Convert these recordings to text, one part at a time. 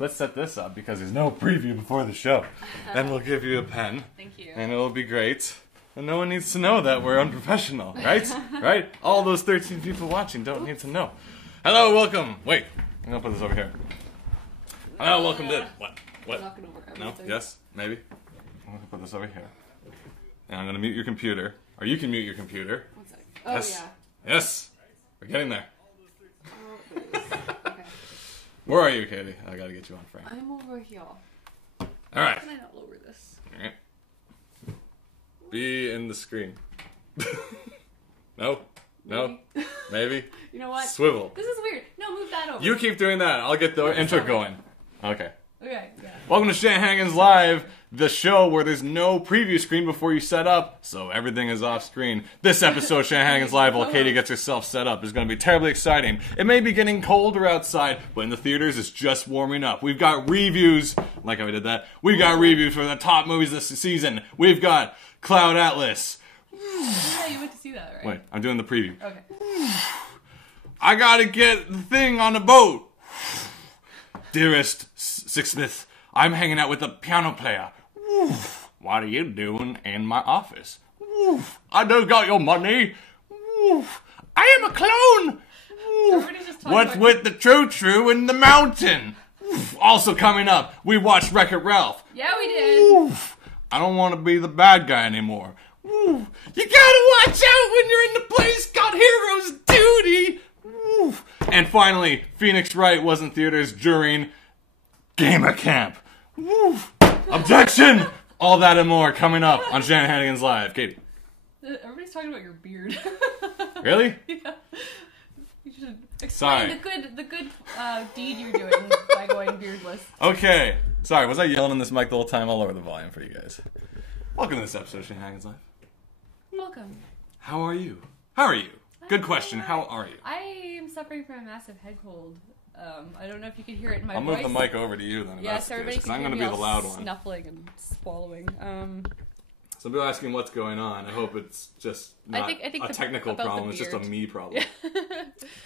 let's set this up because there's no preview before the show. And we'll give you a pen. Thank you. And it'll be great. And no one needs to know that we're unprofessional, right? Right? All those 13 people watching don't need to know. Hello, welcome. Wait, I'm gonna put this over here. Hello, welcome to what? What? Not gonna work. No? Yes? Maybe? I'm gonna put this over here. And I'm gonna mute your computer. Or you can mute your computer. One sec. Oh, Yes. yeah. Yes! We're getting there. Oh, there it is. Okay. Where are you, Katie? I gotta get you on frame. I'm over here. Alright. How can I not lower this? Alright. Be in the screen. No? No? Maybe? You know what? Swivel. This is weird. No, move that over. You keep doing that. I'll get the intro going. Okay. Okay, yeah. Welcome to Shanahanigans Live, the show where there's no preview screen before you set up, so everything is off screen. This episode of Shanahanigans Live, while Katie gets herself set up, is going to be terribly exciting. It may be getting colder outside, but in the theaters, it's just warming up. We've got reviews, like how we did that. We've got reviews for the top movies this season. We've got Cloud Atlas. Yeah, you went to see that, right? Wait, I'm doing the preview. Okay. I gotta get the thing on the boat. Dearest Six Smith, I'm hanging out with a piano player. What are you doing in my office? I don't got your money. I am a clone. Everybody's just talking What's about... with the true in the mountain? Also coming up, we watched Wreck-It Ralph. Yeah, we did. I don't want to be the bad guy anymore. You gotta watch out when you're in the place called Hero's Duty. And finally, Phoenix Wright was in theaters during Gamer Camp. Objection! All that and more coming up on Shanahanigans Live. Katie. Everybody's talking about your beard. Really? Yeah. You should explain Sorry. the good deed you're doing by going beardless. Okay. Sorry, was I yelling in this mic the whole time? I'll lower the volume for you guys. Welcome to this episode of Shanahanigans Live. Welcome. How are you? How are you? Good question. How are you? I am suffering from a massive head cold. I don't know if you can hear it in my I'll voice. move the mic over to you then. Yes, everybody can I'm hear going to me be the all loud one. snuffling and swallowing. Some people are asking what's going on. I hope it's just not I think a technical about the problem. It's just a beard. me problem.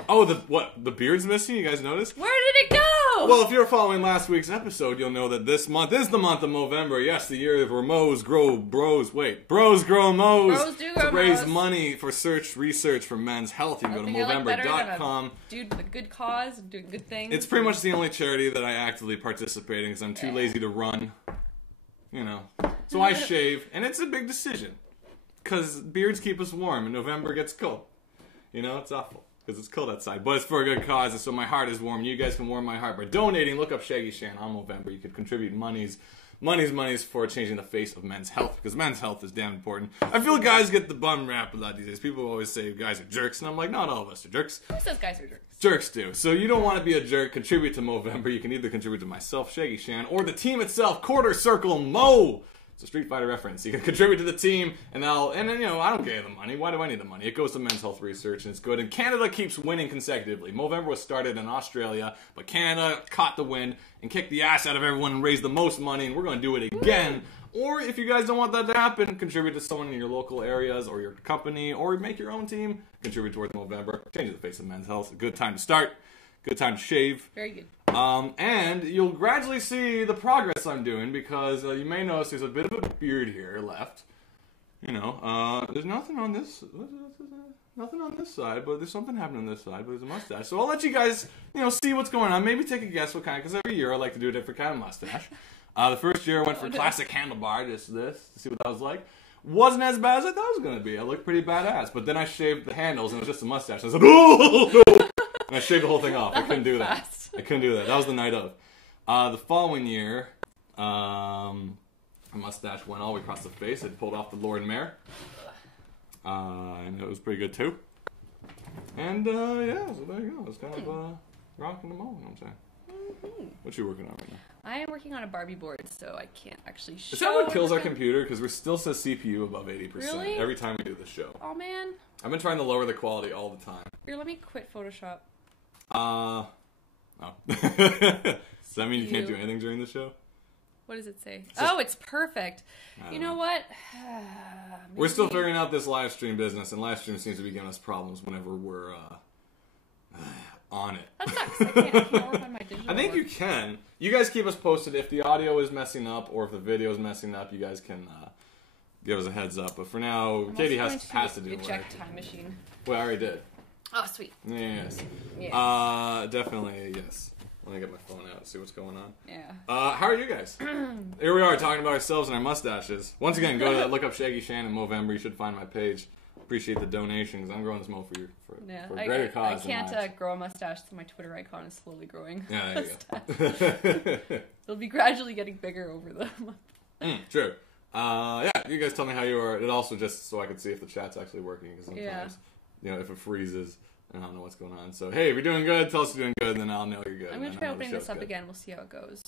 Oh, the beard's missing? You guys noticed? Where did it go? Well, if you're following last week's episode, you'll know that this month is the month of November. Yes, the year where bros grow mows. Bros do grow to raise mows. money for research for men's health. You can go to Movember.com. Dude with a good cause and doing good things. It's pretty much the only charity that I actively participate in because I'm too lazy to run. You know. So I shave, and it's a big decision. Because beards keep us warm, and November gets cold. You know, it's awful. Because it's cold outside. But it's for a good cause, and so my heart is warm. You guys can warm my heart by donating. Look up Shaggy Shan on Movember. You could contribute monies for changing the face of men's health. Because men's health is damn important. I feel guys get the bum rap a lot these days. People always say guys are jerks, and I'm like, not all of us are jerks. Who says guys are jerks? Jerks do. So you don't want to be a jerk, contribute to Movember. You can either contribute to myself, Shaggy Shan, or the team itself, Quarter Circle Mo. It's a Street Fighter reference. You can contribute to the team, and then, you know, I don't get the money. Why do I need the money? It goes to men's health research, and it's good. And Canada keeps winning consecutively. Movember was started in Australia, but Canada caught the win and kicked the ass out of everyone and raised the most money, and we're going to do it again. Or if you guys don't want that to happen, contribute to someone in your local areas or your company, or make your own team. Contribute towards Movember. Change the face of men's health. A good time to start. Good time to shave. Very good. And you'll gradually see the progress I'm doing because you may notice there's a bit of a beard here left. You know, there's nothing on this side, but there's something happening on this side, but there's a mustache. So I'll let you guys, you know, see what's going on. Maybe take a guess what kind, because every year I like to do a different kind of mustache. The first year I went for classic handlebar, just this, to see what that was like. Wasn't as bad as I thought it was going to be. I looked pretty badass, but then I shaved the handles and it was just a mustache. I was like, oh, no! And I shaved the whole thing off. I couldn't do that. I couldn't do that. That was the night of. The following year, a mustache went all the way across the face. It pulled off the Lord Mayor. And it was pretty good too. And yeah, so there you go. It's kind of rocking the moment, I'm saying. What you working on right now? I am working on a Barbie board, so I can't actually show. Is that what kills our computer? Because we still says CPU above 80% Really? every time we do the show. Oh man. I've been trying to lower the quality all the time. Here, let me quit Photoshop. Oh. Does that mean you can't do anything during the show? What does it say? Oh, it's perfect. You know what? We're still figuring out this live stream business, and live stream seems to be giving us problems whenever we're on it. That sucks. I can't work on my digital I think work. you can. You guys keep us posted if the audio is messing up or if the video is messing up. You guys can give us a heads up. But for now, Katie has to do the work. Eject time machine. Well, I already did. Oh, sweet. Yes. Yeah. Definitely yes. Let me get my phone out and see what's going on. Yeah. How are you guys? Here we are talking about ourselves and our mustaches. Once again, go to look up Shaggy Shan in Movember. You should find my page. Appreciate the donations. I'm growing this mo for a greater cause. I can't grow a mustache, so my Twitter icon is slowly growing. Yeah, there you go. It'll be gradually getting bigger over the month. True. Yeah, you guys tell me how you are. It also just so I can see if the chat's actually working, because sometimes, if it freezes, I don't know what's going on. So, hey, if you're doing good, tell us you're doing good, and then I'll know you're good. I'm going to try opening this up again. We'll see how it goes.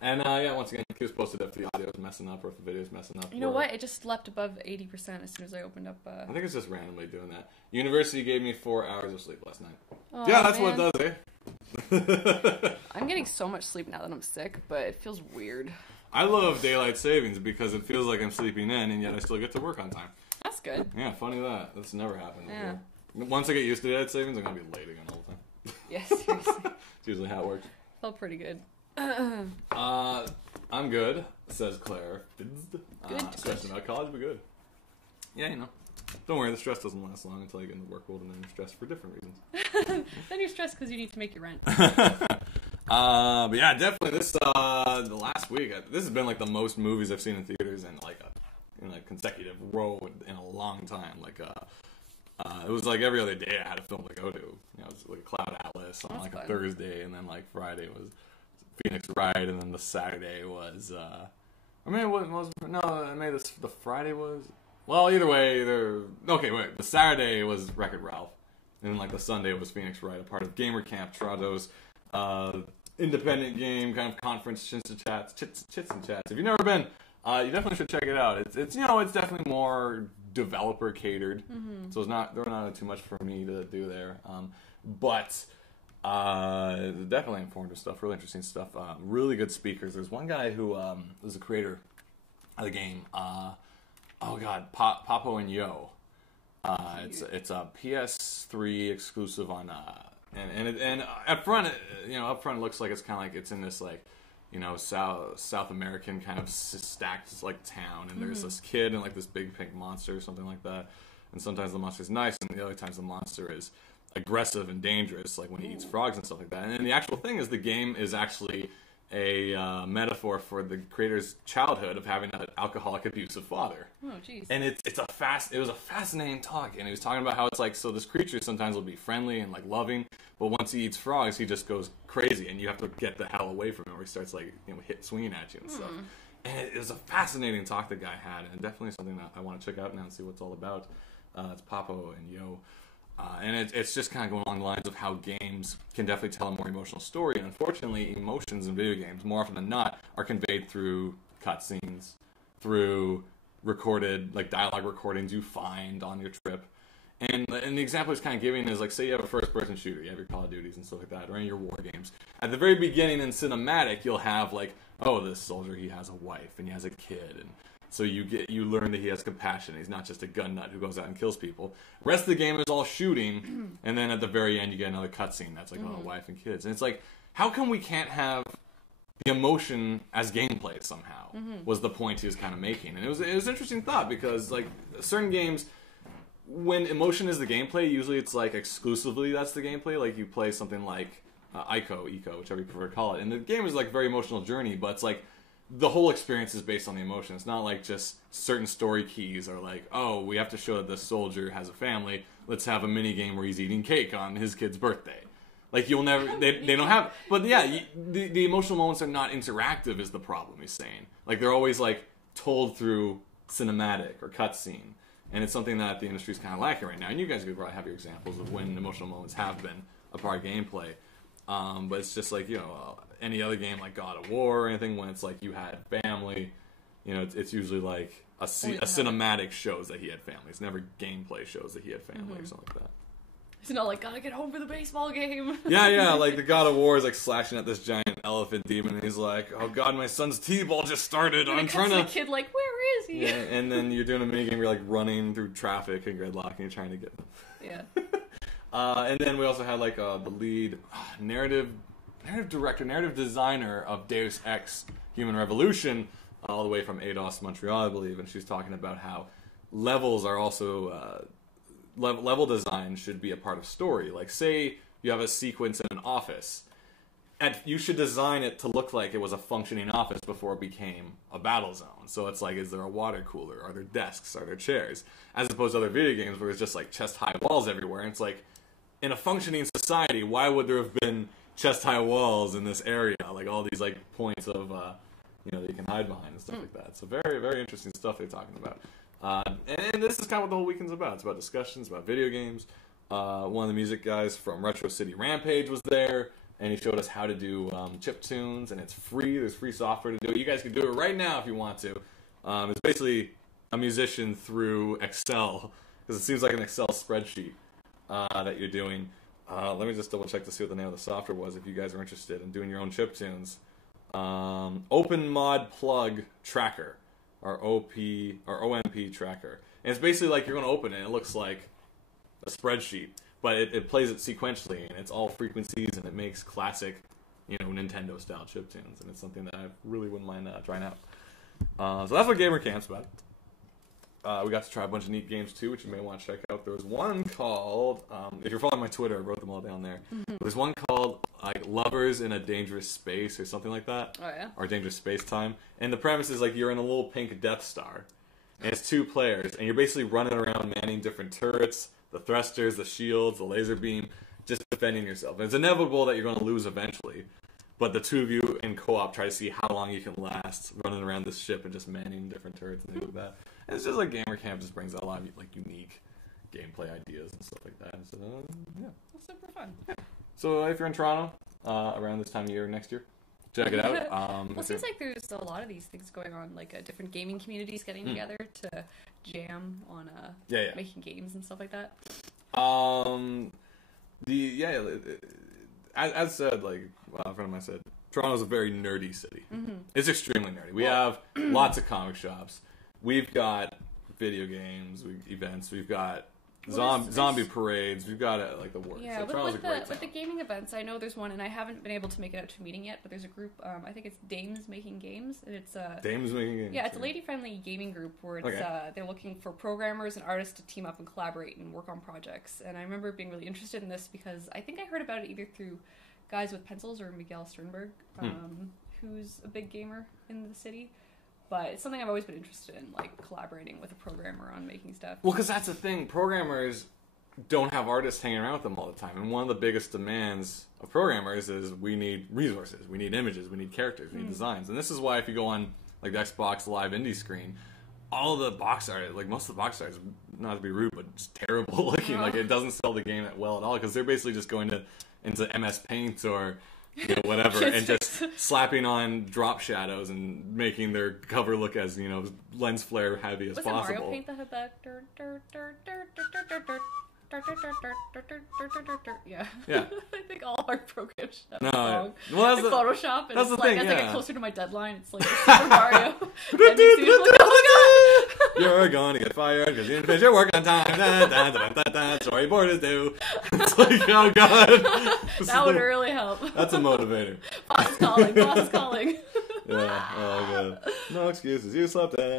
And, once again, keep us posted if the audio is messing up or if the video is messing up. You know what? It just leapt above 80% as soon as I opened up. I think it's just randomly doing that. University gave me 4 hours of sleep last night. Oh, yeah, that's what it does, eh? I'm getting so much sleep now that I'm sick, but it feels weird. I love daylight savings because it feels like I'm sleeping in, and yet I still get to work on time. That's good. Yeah, funny that. That's never happened Yeah. before. Once I get used to daylight savings, I'm going to be late again all the time. Yeah, seriously. It's usually how it works. Felt pretty good. I'm good, says Claire. Good. Stressing about college, but good. Yeah, Don't worry, the stress doesn't last long until you get in the work world, and then you're stressed for different reasons. Then you're stressed because you need to make your rent. But yeah, definitely this the last week. This has been like the most movies I've seen in theaters in like a consecutive row in a long time. It was like every other day I had a film to go to. It was like Cloud Atlas on like a Thursday, and then like Friday was Phoenix Wright, and then the Saturday was the Friday was, well, either way, the Saturday was Wreck-It Ralph, and then like the Sunday was Phoenix Wright, a part of Gamer Camp, Toronto's independent game kind of conference, chits and chats. If you've never been, you definitely should check it out. It's definitely more developer catered, so there's not too much for me to do there, but definitely informative stuff, really interesting stuff, really good speakers. There's one guy who was the creator of the game, Papo and Yo. It's a PS3 exclusive on and up front it looks like it's kind of like it's in this like South American kind of stacked like town, and there's this kid and like this big pink monster or something like that, and sometimes the monster's nice and the other times the monster is aggressive and dangerous, like when he eats frogs and stuff like that. And the actual thing is the game is actually a metaphor for the creator's childhood of having an alcoholic, abusive father. Oh, jeez. And it was a fascinating talk, and he was talking about how it's like, so this creature sometimes will be friendly and like loving, but once he eats frogs, he just goes crazy, and you have to get the hell away from him, or he starts like swinging at you and stuff. And it was a fascinating talk the guy had, and definitely something that I want to check out now and see what it's all about. It's Papo and Yo. And it's just kind of going along the lines of how games can definitely tell a more emotional story. And unfortunately, emotions in video games, more often than not, are conveyed through cutscenes, through recorded, like dialogue recordings you find on your trip. And the example he's kind of giving is like, say you have a first-person shooter, you have your Call of Duties and stuff like that, or in your war games. At the very beginning in cinematic, you'll have like, oh, this soldier, he has a wife and he has a kid, and so you learn that he has compassion. He's not just a gun nut who goes out and kills people. The rest of the game is all shooting, and then at the very end you get another cutscene that's like, oh, wife and kids. And it's like, how come we can't have the emotion as gameplay somehow? Was the point he was kind of making. And it was an interesting thought, because like certain games, when emotion is the gameplay, usually it's like exclusively that's the gameplay. Like you play something like Eco, whichever you prefer to call it, and the game is like a very emotional journey, but it's like the whole experience is based on the emotion. It's not like just certain story keys are like, oh, we have to show that the soldier has a family. Let's have a mini game where he's eating cake on his kid's birthday. Like you'll never, they don't have. But yeah, the emotional moments are not interactive is the problem. He's saying like they're always like told through cinematic or cutscene, and it's something that the industry's kind of lacking right now. And you guys could probably have your examples of when emotional moments have been a part of gameplay. But it's just like, any other game like God of War or anything, when it's like you had family, it's usually like a cinematic shows that he had family. It's never gameplay shows that he had family or something like that. It's not like, gotta get home for the baseball game. Yeah, like the God of War is like slashing at this giant elephant demon, and he's like, oh god, my son's T-ball just started. I'm trying to... the kid like, where is he? Yeah, and then you're doing a minigame, you're like running through traffic and gridlock, and you're trying to get... Yeah. And then we also had like the lead narrative director, narrative designer of Deus Ex: Human Revolution, all the way from Eidos, Montreal, I believe, and she's talking about how levels are also level design should be a part of story. Like, say you have a sequence in an office, and you should design it to look like it was a functioning office before it became a battle zone. So it's like, is there a water cooler? Are there desks? Are there chairs? As opposed to other video games where it's just like chest-high walls everywhere. And it's like, in a functioning society, why would there have been chest-high walls in this area? Like all these like points of, that you can hide behind and stuff like that. So very, very interesting stuff they're talking about. And this is kind of what the whole weekend's about. It's about discussions about video games. One of the music guys from Retro City Rampage was there, and he showed us how to do chiptunes, and it's free. There's free software to do it. You guys can do it right now if you want to. It's basically a musician through Excel, because it seems like an Excel spreadsheet that you're doing. Let me just double check to see what the name of the software was if you guys are interested in doing your own chiptunes. Open Mod Plug Tracker, or OMP Tracker. And it's basically like you're going to open it, and it looks like a spreadsheet, but it plays it sequentially, and it's all frequencies, and it makes classic, Nintendo-style chiptunes, and it's something that I really wouldn't mind trying out. So that's what Gamer Camp's about. We got to try a bunch of neat games, too, which you may want to check out. There was one called, if you're following my Twitter, I wrote them all down there. Mm-hmm. There's one called, like, Lovers in a Dangerous Space, or something like that. Oh, yeah? Or Dangerous Space Time. And the premise is, like, you're in a little pink Death Star, and it's 2 players, and you're basically running around manning different turrets, the thrusters, the shields, the laser beam, just defending yourself. And it's inevitable that you're going to lose eventually, but the 2 of you in co-op try to see how long you can last running around this ship and just manning different turrets and things like that. And it's just like Gamer Camp just brings out a lot of like unique gameplay ideas and stuff like that. And so, yeah. That's super fun. Yeah. So if you're in Toronto around this time of year next year, check it out. Well, it seems like there's a lot of these things going on, like different gaming communities getting together to jam on making games and stuff like that. As said, like a friend of mine said, Toronto's a very nerdy city. Mm-hmm. It's extremely nerdy. We have lots of comic shops. We've got video games, events. We've got zombie parades. We've got like the works. Yeah, so with the gaming events, I know there's one, and I haven't been able to make it out to a meeting yet. But there's a group. I think it's Dames Making Games, and it's Dames Making Games. Yeah, it's a lady-friendly gaming group where it's they're looking for programmers and artists to team up and collaborate and work on projects. And I remember being really interested in this because I think I heard about it either through Guys with Pencils or Miguel Sternberg, who's a big gamer in the city. But it's something I've always been interested in, like collaborating with a programmer on making stuff. Well, because that's the thing. Programmers don't have artists hanging around with them all the time. And one of the biggest demands of programmers is we need resources. We need images. We need characters. We need designs. And this is why if you go on like the Xbox Live Indie screen, all the box art, like most of the box art is, not to be rude, but just terrible looking. Like it doesn't sell the game well at all because they're basically just going into MS Paint or whatever, and just slapping on drop shadows and making their cover look as, lens flare heavy as possible. Was it Mario Paint that had that? Yeah. Yeah. I think all our programs have no, song. Well, that's like Photoshop, and that's it's the like, thing, as yeah. I get closer to my deadline, it's like Super Mario. You're gonna get fired because you didn't finish your work on time. Storyboard is due. It's like, oh god. That would really help. That's a motivator. Boss is calling. Boss is calling. Yeah. Oh god. No excuses. You slept in.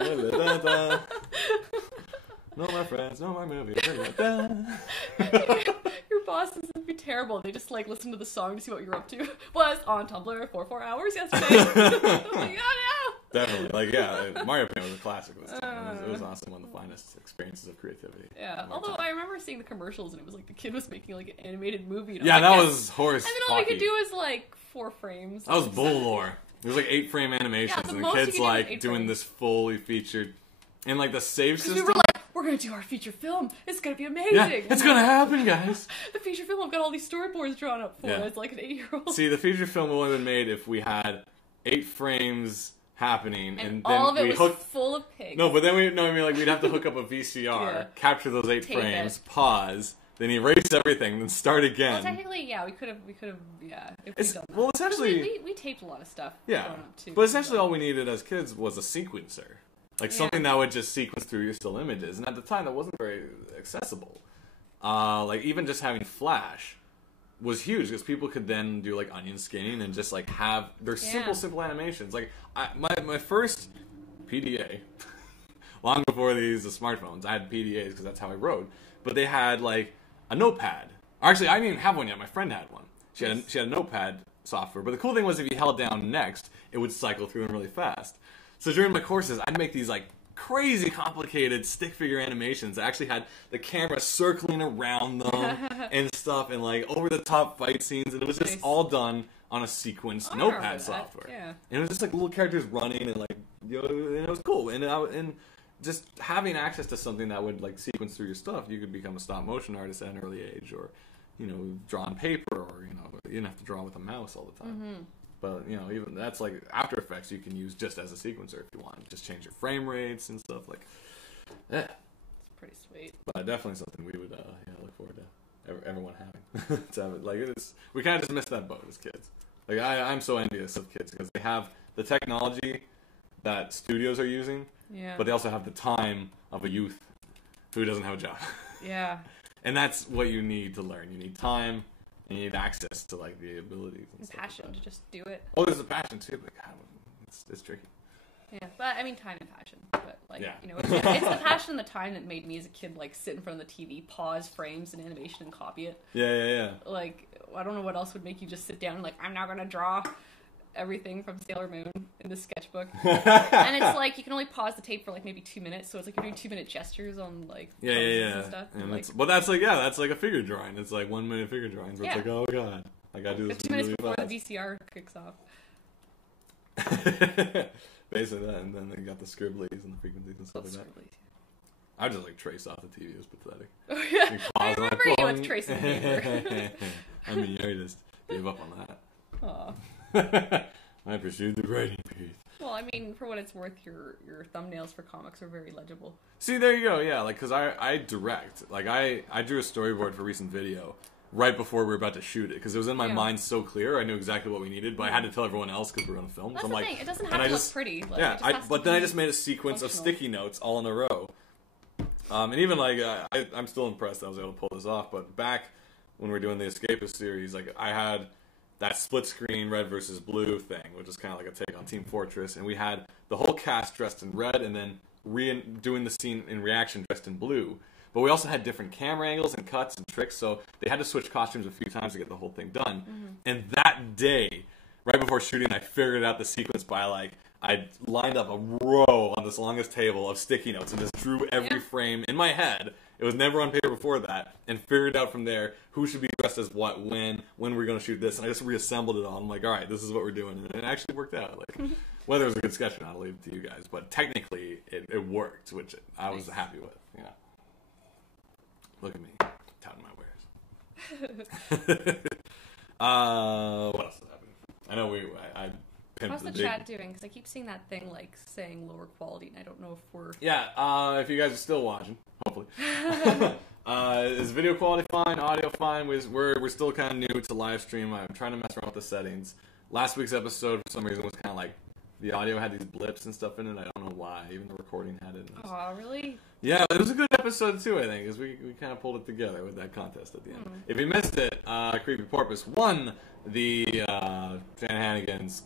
No more friends. No more movies. Your bosses would be terrible. They just like listen to the song to see what you're up to. Was on Tumblr for 4 hours yesterday. Like, oh no. Definitely. Like, yeah, Mario Paint was a classic this time. It was awesome. One of the finest experiences of creativity. Yeah. Although I remember seeing the commercials and it was like the kid was making like an animated movie. Yeah, that was horse. And then all they could do was like 4 frames. That was bull lore. It was like 8-frame animations, and the kid's like doing this fully featured, and like the save system. We were like, we're gonna do our feature film. It's gonna be amazing. Yeah, it's gonna happen, guys. The feature film, I've got all these storyboards drawn up for it. It's like an 8-year-old. See, the feature film would have been made if we had 8 frames happening, and then all of it we was hooked full of pigs. No, but then we'd have to hook up a VCR, capture those 8 frames, pause, then erase everything, then start again. Well, technically, yeah, we could have, if we'd done that. Well, essentially, we taped a lot of stuff. Yeah, too, but essentially, all we needed as kids was a sequencer, like something that would just sequence through your still images, and at the time, that wasn't very accessible. like even just having Flash was huge because people could then do like onion skinning and just like have their simple animations. Like my first PDA, long before the smartphones, I had PDAs because that's how I wrote. But they had like a notepad. Actually, I didn't even have one yet. My friend had one. She had a notepad software. But the cool thing was if you held down next, it would cycle through them really fast. So during my courses, I'd make these like crazy complicated stick figure animations that actually had the camera circling around them and stuff, and like over the top fight scenes, and it was just all done on a sequenced notepad software. Yeah. And it was just like little characters running and like, you know, and it was cool. And just having access to something that would like sequence through your stuff, you could become a stop motion artist at an early age, or you know, draw on paper, or you know, you didn't have to draw with a mouse all the time. Mm-hmm. But, you know, even that's like After Effects you can use just as a sequencer if you want. Just change your frame rates and stuff. Like, yeah. It's pretty sweet. But definitely something we would look forward to everyone having. To have it. Like, we kind of just missed that boat as kids. Like, I'm so envious of kids because they have the technology that studios are using, but they also have the time of a youth who doesn't have a job. Yeah. And that's what you need to learn. You need time. You need access to like the abilities and passion like to just do it. Oh, there's a passion too, but God, it's tricky. Yeah, but I mean, time and passion. But like, you know, it's the passion and the time that made me as a kid like sit in front of the TV, pause frames and animation, and copy it. Yeah. Like, I don't know what else would make you just sit down and like, I'm now gonna draw everything from Sailor Moon in the sketchbook. And it's like you can only pause the tape for like maybe 2 minutes, so it's like you're doing 2-minute gestures on like and stuff. And like, but that's like a figure drawing. It's like 1 minute figure drawings. Where it's like, oh god, I gotta do this 2 minutes really before fast. the VCR kicks off. Basically that, and then they got the scribblies and the frequencies and stuff like that. I just like trace off the TV. It was pathetic. Oh yeah, I remember you with tracing paper. I mean, I just gave up on that. Aw. I pursued the writing piece. Well, I mean, for what it's worth, your thumbnails for comics are very legible. See, there you go. Yeah, like, because I direct. Like, I drew a storyboard for a recent video right before we were about to shoot it, because it was in my mind so clear. I knew exactly what we needed, but I had to tell everyone else because we were on film. That's so I'm the like, thing. It doesn't have to look pretty. Like, but then I just made a sequence of sticky notes all in a row. And even, like, I'm still impressed that I was able to pull this off, but back when we were doing the Escapist series, like, I had that split screen red versus blue thing, which is kind of like a take on Team Fortress, and we had the whole cast dressed in red and then doing the scene in reaction dressed in blue. But we also had different camera angles and cuts and tricks, so they had to switch costumes a few times to get the whole thing done. Mm-hmm. And that day, right before shooting, I figured out the sequence by like, I lined up a row on this longest table of sticky notes and just drew every frame in my head. It was never on paper before that, and figured out from there who should be dressed as what, when we're going to shoot this, and I just reassembled it all. I'm like, all right, this is what we're doing, and it actually worked out. Like, whether it was a good sketch or not, I'll leave it to you guys, but technically it worked, which I was happy with. Yeah. Look at me, touting my wares. What else is happening? I know I how's the chat doing? Because I keep seeing that thing like saying lower quality, and I don't know if we're... Yeah, if you guys are still watching, hopefully. Is video quality fine? Audio fine? We're still kind of new to live stream. I'm trying to mess around with the settings. Last week's episode, for some reason, was kind of like the audio had these blips and stuff in it. I don't know why. Even the recording had it. Oh, really? Yeah, it was a good episode too, I think, because we kind of pulled it together with that contest at the end. If you missed it, Creepy Porpoise won the Shanahanigans.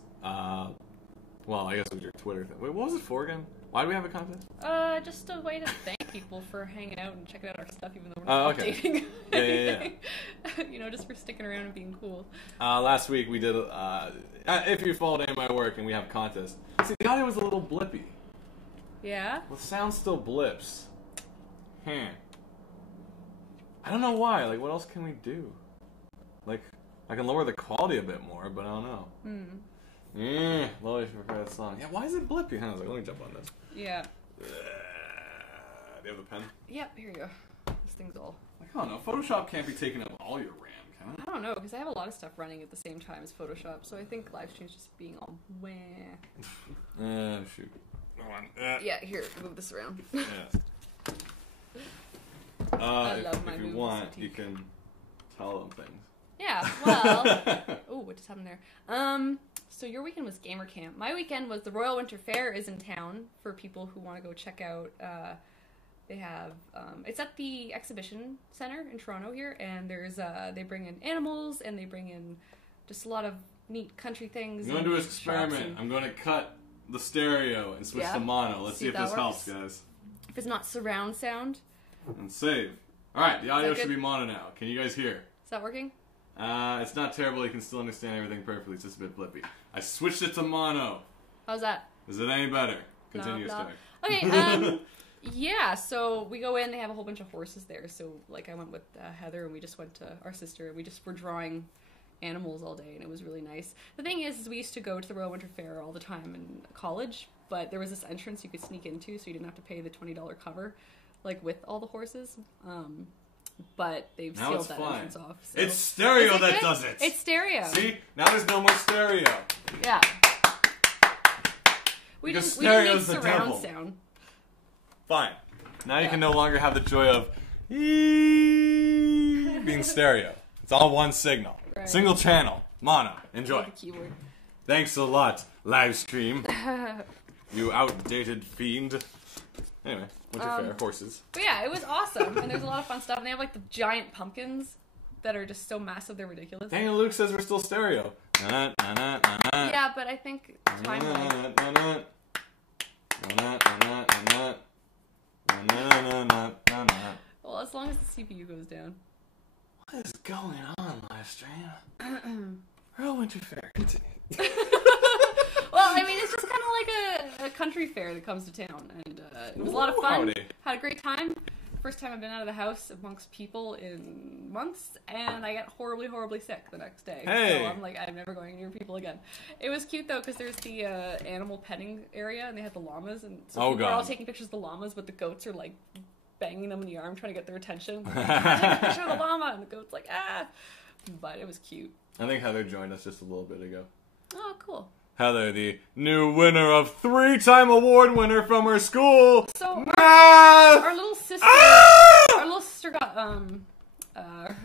Well, I guess it was your Twitter thing. Wait, what was it for again? Why do we have a contest? Just a way to thank people for hanging out and checking out our stuff, even though we're not updating. Yeah. You know, just for sticking around and being cool. Last week we did, if you followed any of my work and we have a contest. See, the audio was a little blippy. Yeah? Well, the sound still blips. I don't know why. Like, what else can we do? Like, I can lower the quality a bit more, but I don't know. Lower for that song. Yeah, why is it blippy? I was like, let me jump on this. Yeah. Do you have the pen? Yep, here you go. This thing's all... Like, I don't know. Photoshop can't be taking up all your RAM, can it? I don't know, because I have a lot of stuff running at the same time as Photoshop, so I think live stream's just being all wah. Shoot. Yeah, here, move this around. Yeah. I love my if you moves. want, you can tell them things. Yeah, well... Oh, what just happened there? So your weekend was Gamer Camp. My weekend was the Royal Winter Fair is in town for people who want to go check out They have it's at the exhibition center in Toronto here, and there's they bring in animals and they bring in just a lot of neat country things. I'm going to do an experiment. I'm going to cut the stereo and switch to mono. Let's see if this helps, guys. If it's not surround sound. And save. Alright, the audio should be mono now. Can you guys hear? Is that working? It's not terrible. You can still understand everything perfectly. It's just a bit blippy. I switched it to mono. How's that? Is it any better? Continue your story. Okay, yeah, so we go in, they have a whole bunch of horses there. So, like, I went with Heather, and we just went to our sister, and we just were drawing animals all day, and it was really nice. The thing is we used to go to the Royal Winter Fair all the time in college, but there was this entrance you could sneak into, so you didn't have to pay the $20 cover, like, with all the horses. But they've sealed that entrance off. So. It's stereo that does it. It's stereo. See? Now there's no more stereo. Yeah. We didn't need surround sound. Fine. Now you can no longer have the joy of being stereo. It's all one signal. Right. Single channel. Mono. Enjoy. The keyboard. Thanks a lot, live stream. You outdated fiend. Anyway, Winter Fair, horses. But yeah, it was awesome, and there's a lot of fun stuff. And they have like the giant pumpkins that are just so massive they're ridiculous. Daniel Luke says we're still stereo. Yeah, but I think time well, as long as the CPU goes down. What is going on, live stream? Royal Winter Fair, continue. Well, I mean, it's just kind of like a country fair that comes to town, and it was a lot of fun. Howdy. Had a great time. First time I've been out of the house amongst people in months, and I got horribly, horribly sick the next day. Hey. So I'm like, I'm never going near people again. It was cute though, because there's the animal petting area, and they had the llamas, and so people are all taking pictures of the llamas, but the goats are like banging them in the arm, trying to get their attention. Like, take a picture of the llama, and the goat's like, ah. But it was cute. I think Heather joined us just a little bit ago. Oh, cool. Heather, the new winner of 3-time award winner from her school. So Maaaaath! our little sister, our little sister got a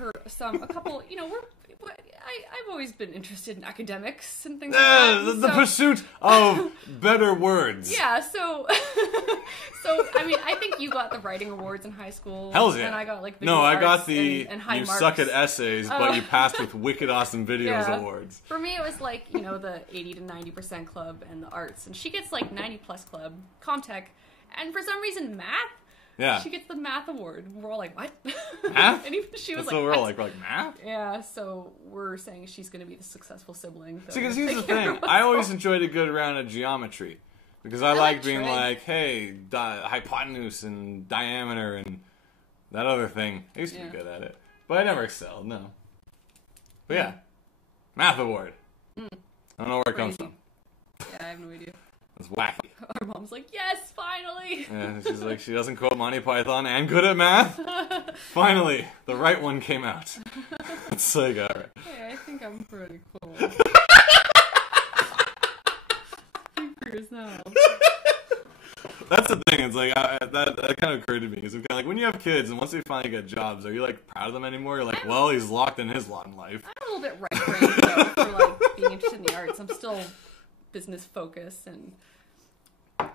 couple. You know, I've always been interested in academics and things like that. The pursuit of better words. Yeah, so I mean, I think you got the writing awards in high school. Hells yeah. And I got like video arts I got the and high you marks. Suck at essays, but you passed with wicked awesome videos awards. For me, it was like, you know, the 80 to 90% club and the arts, and she gets like 90+ club, Comtech, and for some reason math. Yeah. She gets the math award. We're all like, what? Math? And even she was That's like, what we're like math? Yeah, so we're saying she's going to be the successful sibling. See, because here's the thing. I always enjoyed a good round of geometry. Because I like being like, hey, hypotenuse and diameter and that other thing. I used to be good at it. But I never excelled, no. But yeah. Math award. I don't know where it comes from. Yeah, I have no idea. It's wacky. Our mom's like, yes, finally! Yeah, she's like, she doesn't quote Monty Python and good at math. Finally, the right one came out. It's like, alright. Hey, I think I'm pretty cool. Speak for yourself. That's the thing, it's like, that kind of occurred to me. It's kind of like, when you have kids and once they finally get jobs, are you like proud of them anymore? You're like, well, he's locked in his lot in life. I'm a little bit right-brained though, for like being interested in the arts. I'm still business focused and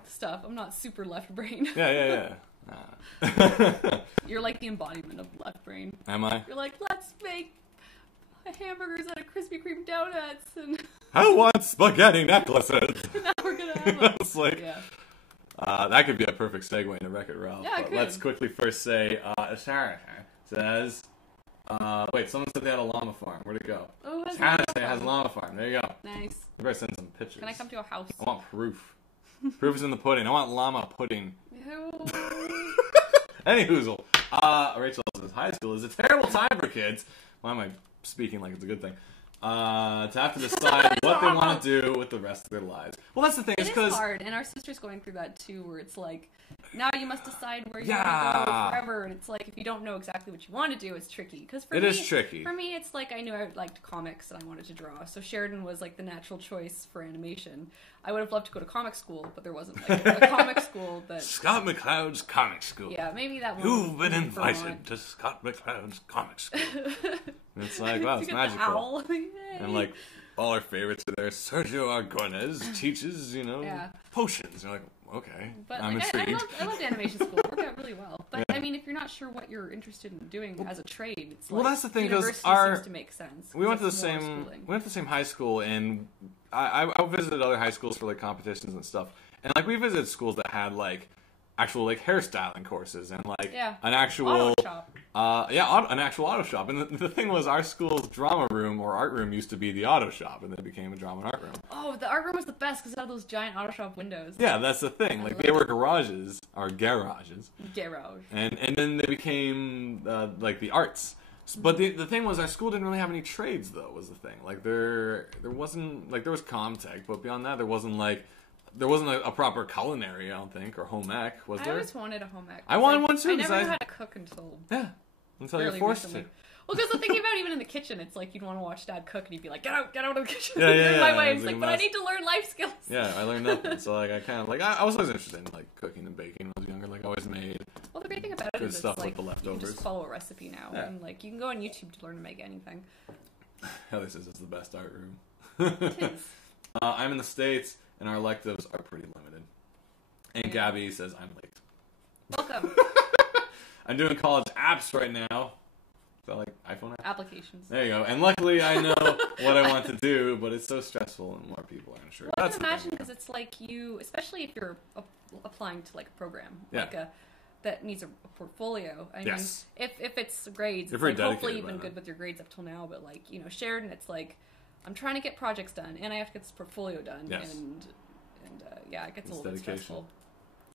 stuff. I'm not super left brain. Yeah. You're like the embodiment of left brain. Am I? You're like, let's make hamburgers out of Krispy Kreme donuts and I want spaghetti necklaces. Now we're gonna have them. It's like, that could be a perfect segue into Wreck-It Ralph. Yeah, but let's quickly first say, Sarah says, wait, someone said they had a llama farm. Where'd it go? Oh, Hannah has a llama farm. There you go. Nice. You better send some pictures. Can I come to a house? I want proof. Proof is in the pudding. I want llama pudding. Any hoozle. Rachel says, high school is a terrible time for kids. Why am I speaking like it's a good thing? To have to decide what they want to do with the rest of their lives. Well, that's the thing. It is hard, and our sister's going through that too, where it's like, now you must decide where you want to go forever, and it's like, if you don't know exactly what you want to do, it's tricky. Because for me, tricky. For me, it's like, I knew I liked comics and I wanted to draw, so Sheridan was like the natural choice for animation. I would have loved to go to comic school, but there wasn't like a comic school that... Scott McCloud's Comic School. Yeah, maybe that one. You've been invited to Scott McCloud's Comic School. And it's like, wow, it's magical. And like, all our favorites are there. Sergio Argones teaches, potions. You're like, okay. But I'm like, intrigued. I loved animation school. It worked out really well. But I mean, if you're not sure what you're interested in doing as a trade, it's like that's the thing, because university seems to make sense. We went to the same high school, and I visited other high schools for like competitions and stuff. And like we visited schools that had like actual like hairstyling courses and like an actual auto shop. An actual auto shop. And the thing was, our school's drama room or art room used to be the auto shop, and then it became a drama and art room. Oh, the art room was the best because it had those giant auto shop windows. Yeah, that's the thing. Like they were garages or garages. Garage. And then they became like the arts. But the thing was, our school didn't really have any trades, though. Was the thing. Like there wasn't like there was Comtech, but beyond that, there wasn't a proper culinary, I don't think, or home ec, was there? I always wanted a home ec. I wanted one too. I never knew how to cook until you're forced recently. to. Well, because the thing about even in the kitchen, it's like you'd want to watch Dad cook, and he'd be like, "Get out of the kitchen!" Yeah. My wife's like, "But I need to learn life skills." Yeah, I learned nothing. So like I kind of like I was always interested in like cooking and baking when I was younger. Like I always made. Well, the great thing about it is stuff it's like with the leftovers. You can just follow a recipe now, and like you can go on YouTube to learn to make anything. Heather says it's the best art room. It is. I'm in the States, and our electives are pretty limited. And Gabby says I'm late. Welcome. I'm doing college apps right now. Is that like iPhone apps? Applications. There you go. And luckily I know what I want to do, but it's so stressful and more people aren't sure. Well, I can imagine because it's like you, especially if you're applying to like a program, that needs a portfolio. I mean, if it's grades, it's like hopefully you've been good with your grades up till now, but like, Sheridan, it's like, I'm trying to get projects done, and I have to get this portfolio done, and it gets a little bit stressful.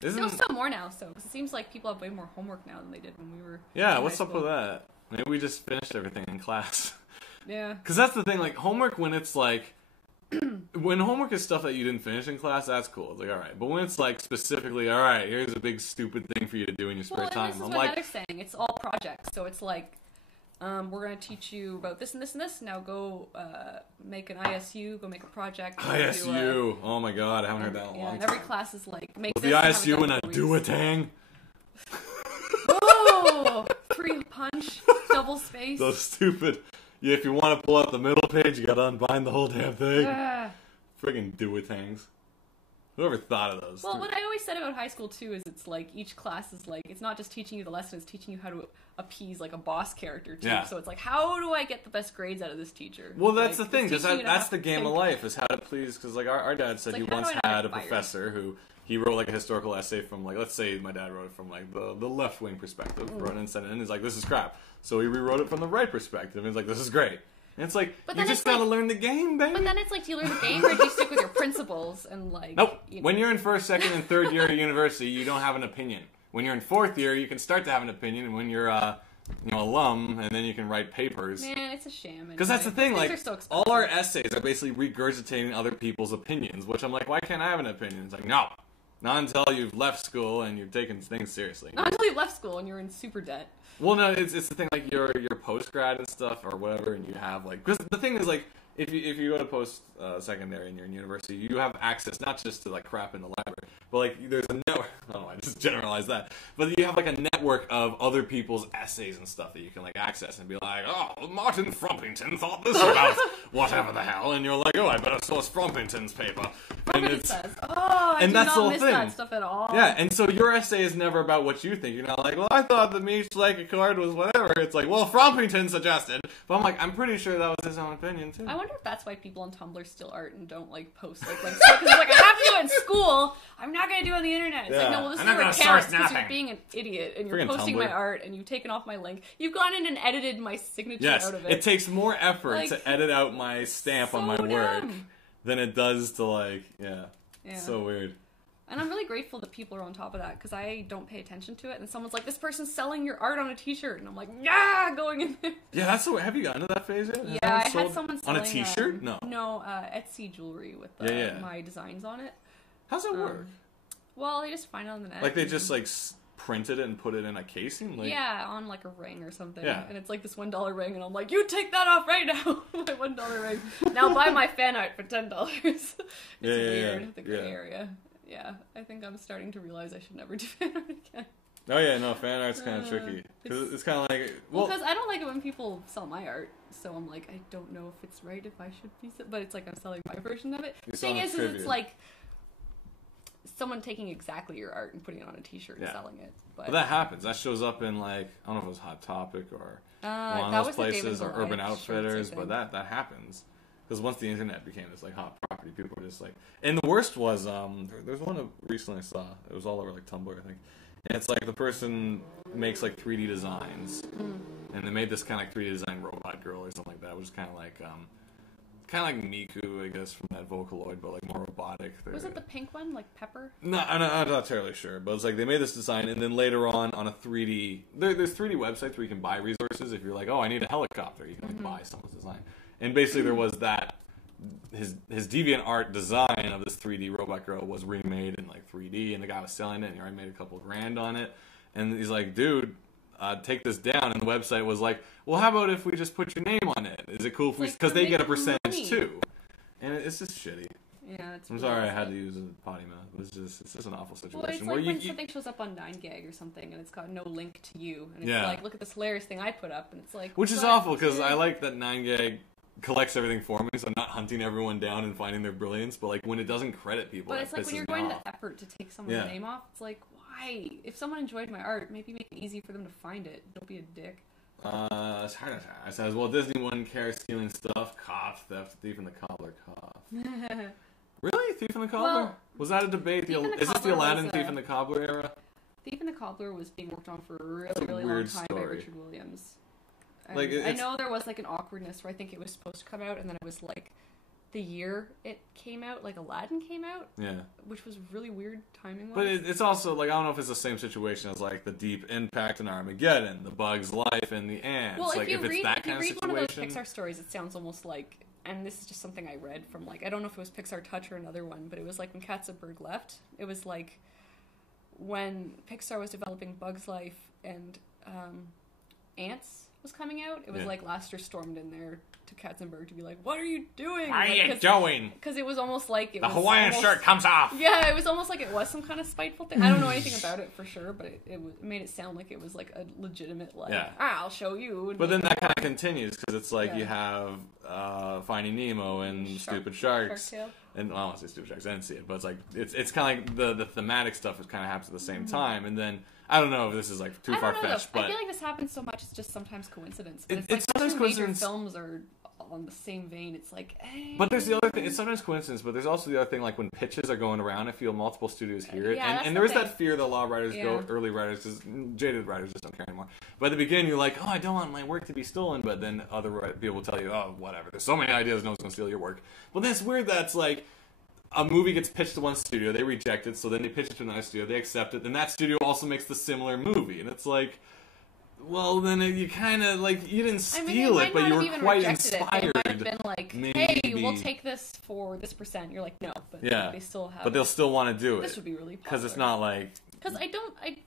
Still more now, because it seems like people have way more homework now than they did when we were. Yeah, what's up with that? Maybe we just finished everything in class. Yeah. Because that's the thing, like homework when it's like, when homework is stuff that you didn't finish in class, that's cool. It's like, all right. But when it's like specifically, all right, here's a big stupid thing for you to do in your spare time. This is what Heather's saying. It's all projects, so it's like. We're going to teach you about this and this and this. Now go make an ISU, go make a project. ISU! Oh my god, I haven't heard that in a long time. And every class is like, make with this. The ISU and a do-a-tang. Oh! Free punch, double space. So stupid. Yeah, if you want to pull out the middle page, you gotta unbind the whole damn thing. Friggin' do-a-tangs. Whoever thought of those? Well, what I always said about high school, too, is it's like, each class is like, it's not just teaching you the lesson, it's teaching you how to appease, like, a boss character, too. Yeah. So it's like, how do I get the best grades out of this teacher? Well, that's the thing, because that's the game of life, is how to please, because, like, our dad said he once had a professor who, he wrote, like, a historical essay from, like, let's say my dad wrote it from, like, the left-wing perspective, wrote it and sent it in, he's like, this is crap. So he rewrote it from the right perspective, and he's like, this is great. And it's like, you just gotta learn the game, baby. But then it's like, do you learn the game, or do you stick with your principles and like... Nope. When you're in first, second, and third year of university, you don't have an opinion. When you're in fourth year, you can start to have an opinion, and when you're alum, and then you can write papers. Man, it's a sham. Because that's the thing, like, all our essays are basically regurgitating other people's opinions, which I'm like, why can't I have an opinion? It's like, no. Not until you've left school and you're taking things seriously. Not until you've left school and you're in super debt. Well, no, it's the thing, like, your post-grad and stuff, or whatever, and you have, like... Because the thing is, like, if you go to post-secondary and you're in university, you have access not just to, like, crap in the library, but, like, there's a network... Oh, I just generalized that. But you have, like, a network of other people's essays and stuff that you can, like, access and be like, oh, Martin Frumpington thought this about whatever the hell, and you're like, oh, I better source Frumpington's paper. And it's... says, oh, I do not miss that stuff at all. Yeah, and so your essay is never about what you think. You're not like, well, I thought the Meech-like Accord was whatever. It's like, well, Frumpington suggested. But I'm like, I'm pretty sure that was his own opinion, too. I wonder if that's why people on Tumblr still art and don't, like, post, like because it's like, I have to do it in school. I'm not going to do it on the internet. It's like, no, well, this is where it counts because you're being an idiot and you're posting my art and you've taken off my link. You've gone in and edited my signature out of it. It takes more effort to edit out my stamp on my work than it does to, like, It's so weird. And I'm really grateful that people are on top of that because I don't pay attention to it. And someone's like, this person's selling your art on a t-shirt. And I'm like, yeah, going in there. Yeah, that's the way. Have you gotten to that phase yet? Yeah, I had someone selling... On a t-shirt? No, Etsy jewelry with my designs on it. How's it work? Well, they just find it on the net. Like they just like printed it and put it in a casing? Like... Yeah, on like a ring or something. Yeah. And it's like this $1 ring. And I'm like, you take that off right now. My $1 ring. Now buy my fan art for $10. It's weird, the gray area. Yeah, I think I'm starting to realize I should never do fan art again. Oh yeah, no, fan art's kind of tricky. Because it's kind of like... Well, because I don't like it when people sell my art, so I'm like, I don't know if it's right, if I should be... But it's like I'm selling my version of it. The thing is it's like... someone taking exactly your art and putting it on a T-shirt and selling it. But that happens. That shows up in like, I don't know if it was Hot Topic or one of those places or Urban Outfitters, but that happens. Because once the internet became this like hot property, people were just like, and the worst was there's one that recently I saw. It was all over like Tumblr, I think. And it's like the person makes like 3D designs, and they made this kind of like 3D design robot girl or something like that, which is kind of like Miku, I guess, from that Vocaloid, but like more robotic. Was it the pink one, like Pepper? No, I'm not terribly sure, but it's like they made this design, and then later on a 3D, there's 3D websites where you can buy resources. If you're like, oh, I need a helicopter, you can like buy someone's design. And basically there was that, his DeviantArt design of this 3D robot girl was remade in like 3D, and the guy was selling it, and he already made a couple grand on it. And he's like, dude, take this down. And the website was like, well, how about if we just put your name on it? Is it cool if we, because they get a percentage too. And it's just shitty. Yeah, it's I'm sorry I had to use a potty mouth. It's just an awful situation. Well, it's like when something shows up on 9gag or something, and it's got no link to you, and it's like, look at this hilarious thing I put up, and it's like, which is awful, because I like that 9gag collects everything for me, so I'm not hunting everyone down and finding their brilliance, but like when it doesn't credit people, but it's like when you're going to the effort to take someone's name off, it's like, why? If someone enjoyed my art, maybe make it easy for them to find it. Don't be a dick. It says, well, Disney wouldn't care stealing stuff, cough, theft, thief in the cobbler, cough. Really? Thief in the Cobbler? Well, was that a debate? Is this the Aladdin Thief in the Cobbler era? Thief in the Cobbler was being worked on for a really long time by Richard Williams. Like, I know there was like an awkwardness where I think it was supposed to come out, and then it was like the year it came out, like Aladdin came out. Yeah. Which was really weird timing-wise. But it's also, like, I don't know if it's the same situation as, like, the Deep Impact in Armageddon, the Bug's Life, and the Ants. Well, like, if you read one of those Pixar stories, it sounds almost like, and this is just something I read from, like, I don't know if it was Pixar Touch or another one, but it was like when Katzenberg left, it was like when Pixar was developing Bug's Life and Ants was coming out, it was like Lasseter stormed in there to Katzenberg to be like, what are you doing? What are you doing? Because it was almost like the Hawaiian shirt comes off. Yeah, it was almost like it was some kind of spiteful thing. I don't know anything about it for sure, but it made it sound like it was like a legitimate, like, I'll show you. But then that kind of continues, because it's like you have Finding Nemo and Stupid Sharks. And well, I don't want to say Stupid Sharks, I didn't see it, but it's like, it's kind of like the thematic stuff kind of happens at the same time, and then I don't know if this is like too far-fetched, but I feel like this happens so much, it's just sometimes coincidence. But it's like sometimes coincidence. Films are on the same vein. It's like, hey. But there's the other thing. It's sometimes coincidence, but there's also the other thing. Like when pitches are going around, I feel multiple studios hear it, and there is that fear that a lot of writers go, early writers, because jaded writers just don't care anymore. But at the beginning, you're like, oh, I don't want my work to be stolen. But then other people will tell you, oh, whatever. There's so many ideas, no one's gonna steal your work. But then it's weird that's like, a movie gets pitched to one studio, they reject it, so then they pitch it to another studio, they accept it, then that studio also makes the similar movie. And it's like, well, then you kind of, like, you didn't steal it, but you were quite inspired. They might have been like, hey, we'll take this for this %. You're like, no, but they still have but they'll still want to do it. This would be really popular. Because it's not like... Because I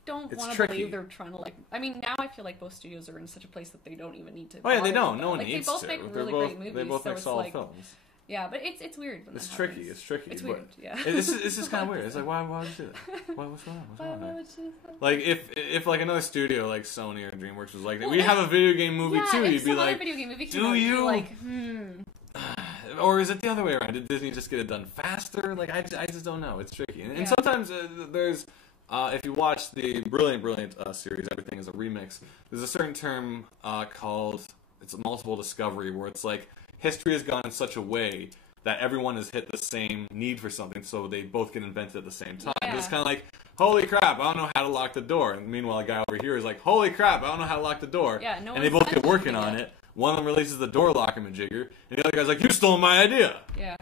don't want to believe they're trying to, like... I mean, now I feel like both studios are in such a place that they don't even need to... Oh, yeah, they don't. No one needs to. They both make really great movies. They both make solid films. Yeah, but it's weird. It's tricky. It's tricky. It's weird. Yeah. It's just kind of weird. It's like, why would you do that? What's wrong? Like if like another studio like Sony or DreamWorks was like, we have a video game movie too, you'd be like, video game movie do you? Like, Or is it the other way around? Did Disney just get it done faster? Like I just don't know. It's tricky. And sometimes there's if you watch the Brilliant series, Everything is a Remix. There's a certain term called it's multiple discovery, where it's like, history has gone in such a way that everyone has hit the same need for something, so they both get invented at the same time. Yeah. It's kind of like, holy crap, I don't know how to lock the door. And meanwhile, a guy over here is like, holy crap, I don't know how to lock the door. Yeah, and they both get working on it. One of them releases the door locker majigger, and the other guy's like, you stole my idea. Yeah.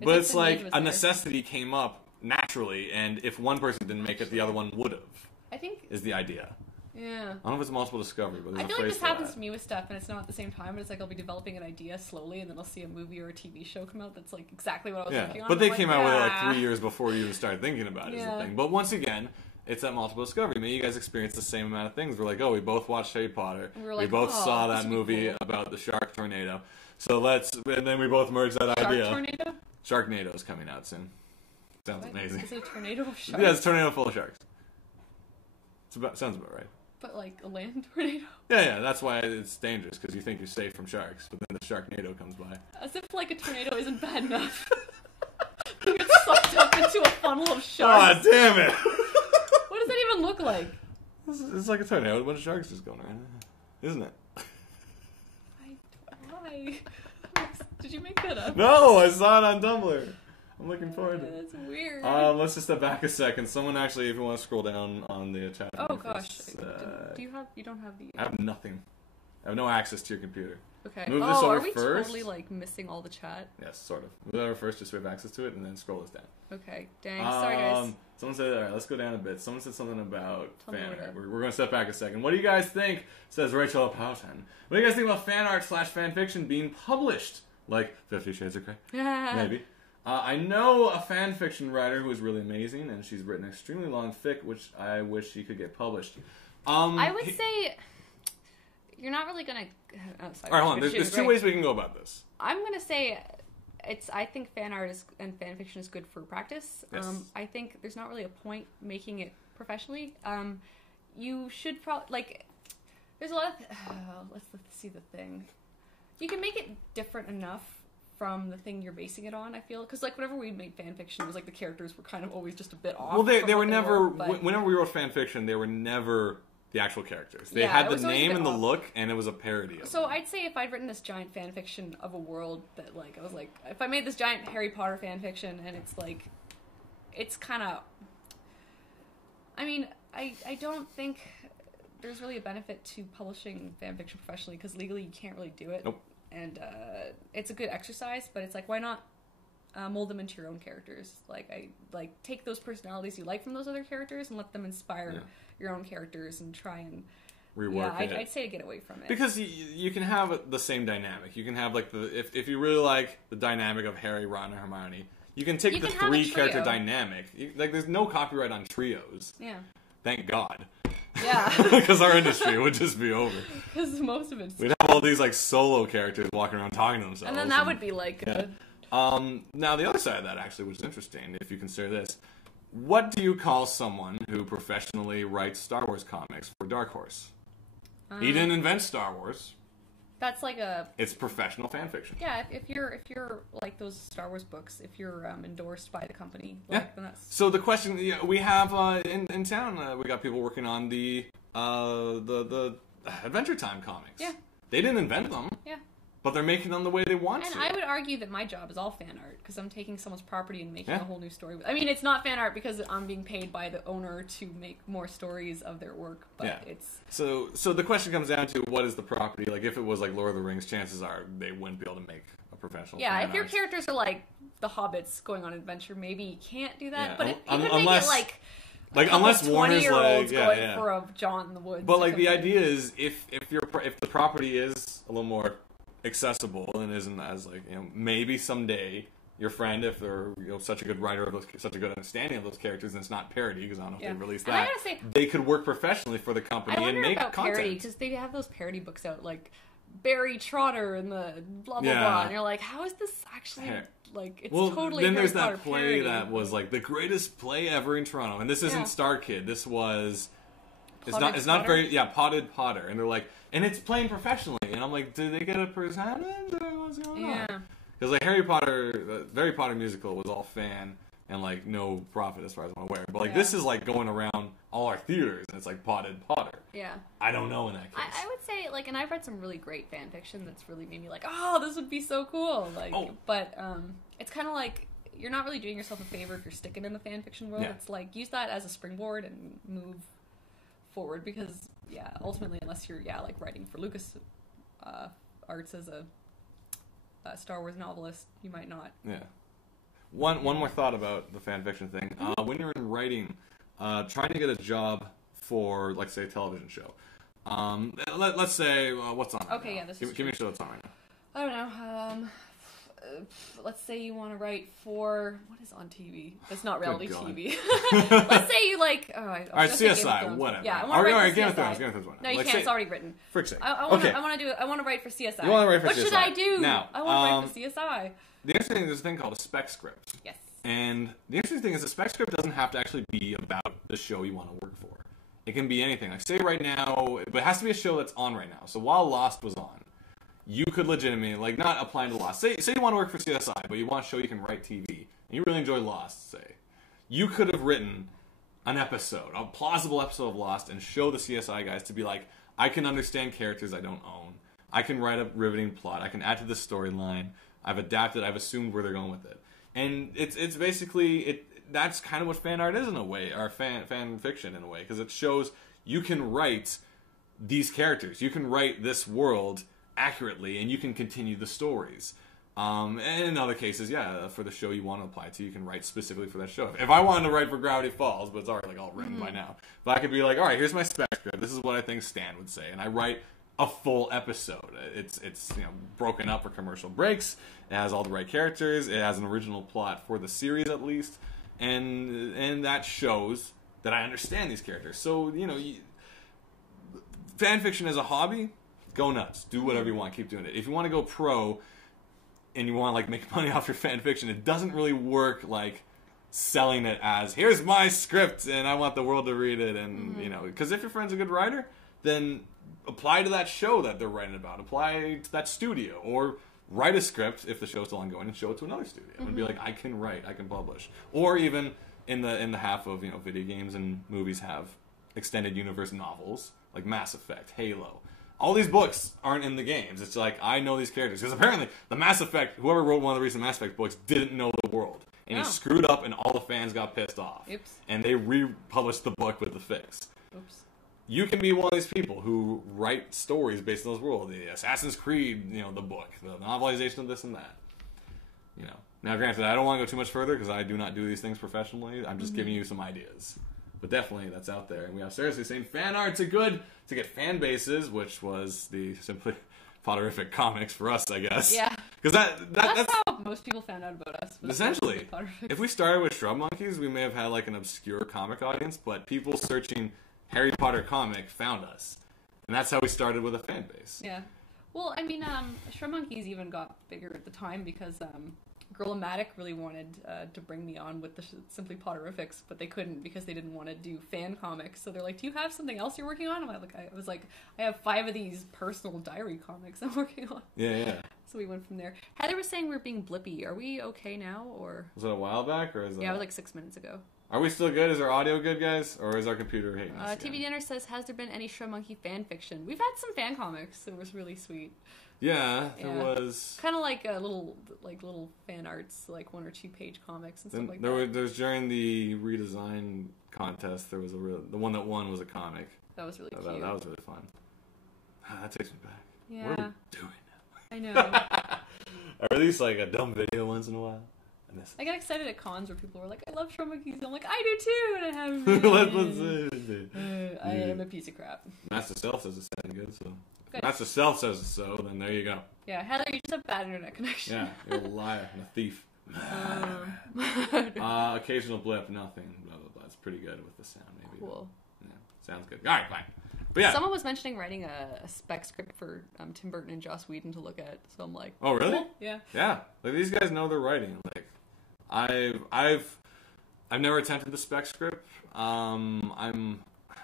But it's like a necessity came up naturally, and if one person didn't make it, the other one would have. I think is the idea. Yeah. I don't know if it's multiple discovery, but there's I feel like this happens to me with stuff, and it's not at the same time, but it's like I'll be developing an idea slowly, and then I'll see a movie or a TV show come out that's like exactly what I was working on. But they came out with it like 3 years before you even started thinking about it, is the thing. But once again, it's that multiple discovery. Maybe you guys experienced the same amount of things. We're like, oh, we both watched Harry Potter. We both saw that movie about the shark tornado. So and then we both merged that idea. Tornado? Sharknado is coming out soon. Sounds amazing. Is it a tornado of sharks? Yeah, it's a tornado full of sharks. Sounds about right. But like a land tornado? Yeah, that's why it's dangerous, because you think you're safe from sharks, but then the Sharknado comes by. As if like a tornado isn't bad enough. It's sucked up into a funnel of Oh, sharks. damn it! What does that even look like? It's like a tornado with a bunch of sharks just going around, isn't it? Why? Did you make that up? No, I saw it on Tumblr. I'm looking forward to it. That's weird. Let's just step back a second. Someone actually, if you want to scroll down on the chat. Oh gosh, do you have? You don't have the. I have nothing. I have no access to your computer. Okay. Move this over are we first. totally like missing all the chat? Yes, sort of. Move that over first just so we have access to it, and then scroll this down. Okay. Dang. Sorry, guys. Someone said, all right, let's go down a bit. Someone said something about Tell me fan what art. it- We're going to step back a second. What do you guys think? Says Rachel Powton. What do you guys think about fan art / fan fiction being published? Like 50 Shades of Grey? Maybe. I know a fan fiction writer who is really amazing, and she's written extremely long fic, which I wish she could get published. I would say you're not really gonna. Oh, sorry. All right, hold on. There's two ways we can go about this. I'm gonna say I think fan art and fan fiction is good for practice. Yes. I think there's not really a point making it professionally. You should probably there's a lot of let's see the thing. You can make it different enough from the thing you're basing it on, I feel. Because, whenever we made fan fiction, it was the characters were kind of always just a bit off. Well, they were never... but... Whenever we wrote fan fiction, they were never the actual characters. They Yeah, had it the was always a name bit and the off. look, and it was a parody of So them. I'd say if I'd written this giant fan fiction of a world that, I was if I made this giant Harry Potter fan fiction, and it's kind of... I mean, I don't think there's really a benefit to publishing fan fiction professionally, because legally you can't really do it. Nope. And it's a good exercise, but it's why not mold them into your own characters? Take those personalities you like from those other characters and let them inspire your own characters and try and rework it. I'd say to get away from it. Because you can have the same dynamic. You can have if you really like the dynamic of Harry, Ron, and Hermione, you can take the have a 3-character trio. dynamic. There's no copyright on trios. Yeah. Thank God. Yeah. Because our industry would just be over. Because most of it's... We'd have all these solo characters walking around talking to themselves. And then that would be Now the other side of that, actually, which is interesting, if you consider this, what do you call someone who professionally writes Star Wars comics for Dark Horse? He didn't invent Star Wars. That's It's professional fan fiction. Yeah, if you're like those Star Wars books, if you're endorsed by the company, Yeah. then that's... So the question we have in town, we got people working on the Adventure Time comics. Yeah. They didn't invent them. Yeah. But they're making them the way they want And to. I would argue that my job is all fan art, because I'm taking someone's property and making Yeah. a whole new story. I mean, it's not fan art because I'm being paid by the owner to make more stories of their work, but it's... So the question comes down to, what is the property? If it was Lord of the Rings, chances are they wouldn't be able to make a professional Yeah, fan if your art. characters are the Hobbits going on an adventure, maybe you can't do that. Yeah, But you could unless- make it unless Warner's 20-year-olds going yeah. for a jaunt in the woods. But or the something. idea is, if the property is a little more accessible and isn't as maybe someday your friend, if they're such a good writer of those, such a good understanding of those characters, and it's not parody, because I don't know if they released And I that, gotta say, they could work professionally for the I company and wonder make about content. parody, because they have those parody books out, Barry Trotter and the blah blah Yeah. blah, and you're like, how is this actually it's totally then a there's Harry that Potter play parody. that was the greatest play ever in Toronto, and this isn't Star Kid. This was it's not very Potted Potter, and they're and it's playing professionally, and I'm did they get a percentage or what's going on? Because Harry Potter, the Harry Potter musical was all fan and no profit as far as I'm aware, but this is going around all our theaters, and it's Potted Potter. Yeah. I don't know in that case. I would say and I've read some really great fan fiction that's really made me oh, this would be so cool. But it's kind of you're not really doing yourself a favor if you're sticking in the fan fiction world. Yeah. It's use that as a springboard and move forward, because ultimately, unless you're writing for Lucas Arts as a Star Wars novelist, you might not. Yeah. One more thought about the fan fiction thing. When you're in writing, trying to get a job for, say, a television show. Let's say, what's on right Okay, now? yeah, this give, is give me a show that's on right now. I don't know. Let's say you want to write for... What is on TV? That's not reality God. TV. Let's say you like... Oh, I was All right, gonna say Game of CSI, Thrones. whatever. Yeah, I want to write for Game CSI. of Thrones, Game of Thrones. No, you can't. It's already written. Frick's sake. I want to write for CSI. You want to write for what CSI. What should I do? Now, I want to write for CSI. The interesting thing is this thing called a spec script. Yes. And the interesting thing is the spec script doesn't have to actually be about the show you want to work for. It can be anything. Say right now, but it has to be a show that's on right now. So while Lost was on, you could legitimately, not applying to Lost. Say you want to work for CSI, but you want a show you can write TV. and you really enjoy Lost, say, you could have written an episode, a plausible episode of Lost, and show the CSI guys to be like, I can understand characters I don't own. I can write a riveting plot. I can add to the storyline. I've adapted. I've assumed where they're going with it. And it's basically, that's kind of what fan art is in a way, or fan fiction in a way, because it shows you can write these characters. You can write this world accurately, and you can continue the stories. And in other cases, yeah, for the show you want to apply to, you can write specifically for that show. If I wanted to write for Gravity Falls, but it's already like all written by now, but I could be like, all right, here's my spec script. This is what I think Stan would say, and I write a full episode. It's broken up for commercial breaks. It has all the right characters. It has an original plot for the series at least, and that shows that I understand these characters. So fan fiction as a hobby, go nuts. Do whatever you want. Keep doing it. If you want to go pro and you want to like make money off your fan fiction, it doesn't really work like selling it as, here's my script and I want the world to read it, and because if your friend's a good writer, then apply to that show that they're writing about. Apply to that studio, or write a script if the show's still ongoing and show it to another studio and be like, I can write, I can publish. Or even in the half of video games and movies have extended universe novels like Mass Effect, Halo. All these books aren't in the games. It's like, I know these characters. Because apparently, the Mass Effect, whoever wrote one of the recent Mass Effect books didn't know the world. And he screwed up and all the fans got pissed off. Oops. And they republished the book with the fix. Oops. You can be one of these people who write stories based on those worlds. The Assassin's Creed, the book. The novelization of this and that. Now granted, I don't want to go too much further because I do not do these things professionally. I'm just giving you some ideas. But definitely, that's out there. And we have seriously saying fan art's good to get fan bases, which was the Simply Potterific comics for us, I guess. Yeah. Because that's how most people found out about us. Essentially. If we started with Shrub Monkeys, we may have had like an obscure comic audience, but people searching Harry Potter comic found us. And that's how we started with a fan base. Yeah. Well, I mean, Shrub Monkeys even got bigger at the time because Girl-O-Matic really wanted to bring me on with the Simply Potterifics, but they couldn't because they didn't want to do fan comics. So they're like, do you have something else you're working on? I was like, I have 5 of these personal diary comics I'm working on. Yeah. So we went from there. Heather was saying we're being blippy. Are we okay now, or? Was that a while back, or is that? Yeah, it was like 6 minutes ago. Are we still good? Is our audio good, guys? Or is our computer hating us TV Dinner says, has there been any Shrub Monkey fan fiction? We've had some fan comics. It was really sweet. Yeah, there was kind of like little fan arts, like 1 or 2 page comics and stuff like that. There's during the redesign contest, there was the one that won was a comic. That was really cute. That was really fun. That takes me back. Yeah. What are we doing now? I know. I release like a dumb video once in a while. I get excited at cons where people are like, I love Shrub Monkeys. I'm like, I do too, and I haven't. Let's see. I am a piece of crap. Master Self says it's sounding good, so. Good. Master Self says it's so, then there you go. Yeah, Heather, you just have bad internet connection. Yeah, you're a liar and a thief. Occasional blip, nothing, blah, blah, blah. It's pretty good with the sound, maybe. Cool. Yeah, sounds good. All right, fine. But yeah. Someone was mentioning writing a spec script for Tim Burton and Joss Whedon to look at, so I'm like, oh, really? Cool. Yeah. Yeah. Like, these guys know their writing. Like, I've never attempted the spec script.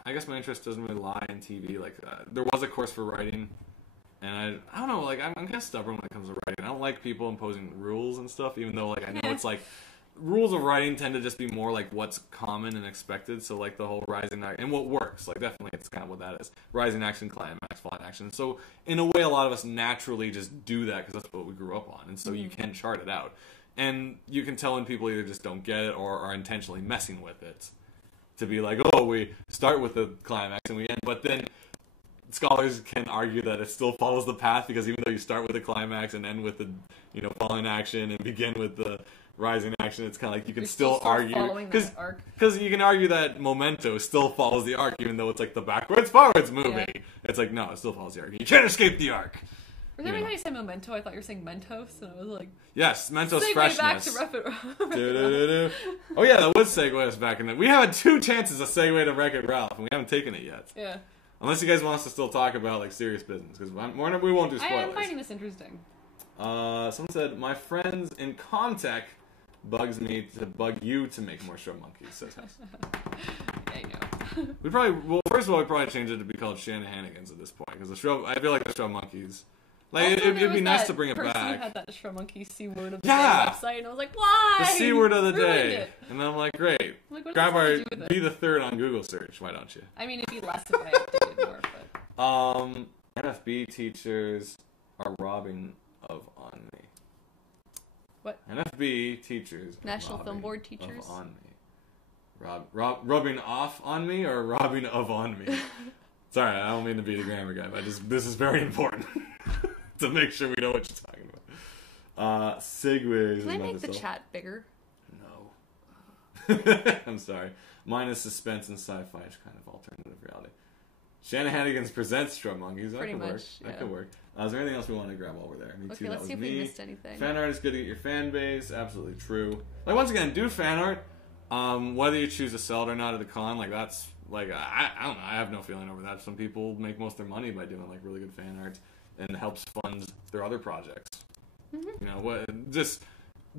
I guess my interest doesn't really lie in TV. Like, there was a course for writing, and I don't know. Like, I'm kind of stubborn when it comes to writing. I don't like people imposing rules and stuff, even though like I know it's like rules of writing tend to just be more like what's common and expected. So like the whole rising act and what works. Like definitely, it's kind of what that is: rising action, climax, falling action. So in a way, a lot of us naturally just do that because that's what we grew up on, and so you can chart it out. And you can tell when people either just don't get it or are intentionally messing with it. To be like, oh, we start with the climax and we end. But then scholars can argue that it still follows the path because even though you start with the climax and end with the, falling action and begin with the rising action, it's kind of like you can still argue. Because you can argue that Memento still follows the arc even though it's like the backwards forwards movie. Yeah. It's like, no, it still follows the arc. You can't escape the arc. For some reason, you said Memento, I thought you were saying Mentos, and I was like... Yes, Mentos freshness. Back to Wreck-It Oh yeah, that would segue us back in. We had 2 chances to segue to Wreck-It Ralph, and we haven't taken it yet. Yeah. Unless you guys want us to still talk about like serious business, because we won't do spoilers. I am finding this interesting. Someone said, my friends in Comtech bugs me to bug you to make more Shrub Monkeys, says I know. First of all, we'd probably change it to be called Shanahanigans at this point, because I feel like the Shrub Monkeys Like, Also, it'd be nice to bring it back. back. Who had that Shramonkey C word of the day website, and I was like, why? The C word of the Ruined day. it. And then I'm like, great. Like, what Grab does that our, have to do with be it? the third on Google search. Why don't you? I mean, it'd be less if I updated more, but... NFB teachers are robbing of on me. What? NFB teachers. National Film Board teachers? Of on me. Rubbing off on me or robbing of on me? Sorry, I don't mean to be the grammar guy, but this is very important to make sure we know what you're talking about. Segues. Can I make the chat bigger? No. I'm sorry. Mine is suspense and sci-fi, kind of alternative reality. Shanahanigans presents Strum Monkeys. That could work. That could work. Is there anything else we want to grab over there? Me too. Let's see if we missed anything. Fan art is good to get your fan base. Absolutely true. Like, once again, do fan art. Whether you choose to sell it or not at the con, like, that's like, I don't know. I have no feeling over that. Some people make most of their money by doing like really good fan art, and it helps fund their other projects. Mm-hmm. You know what? Just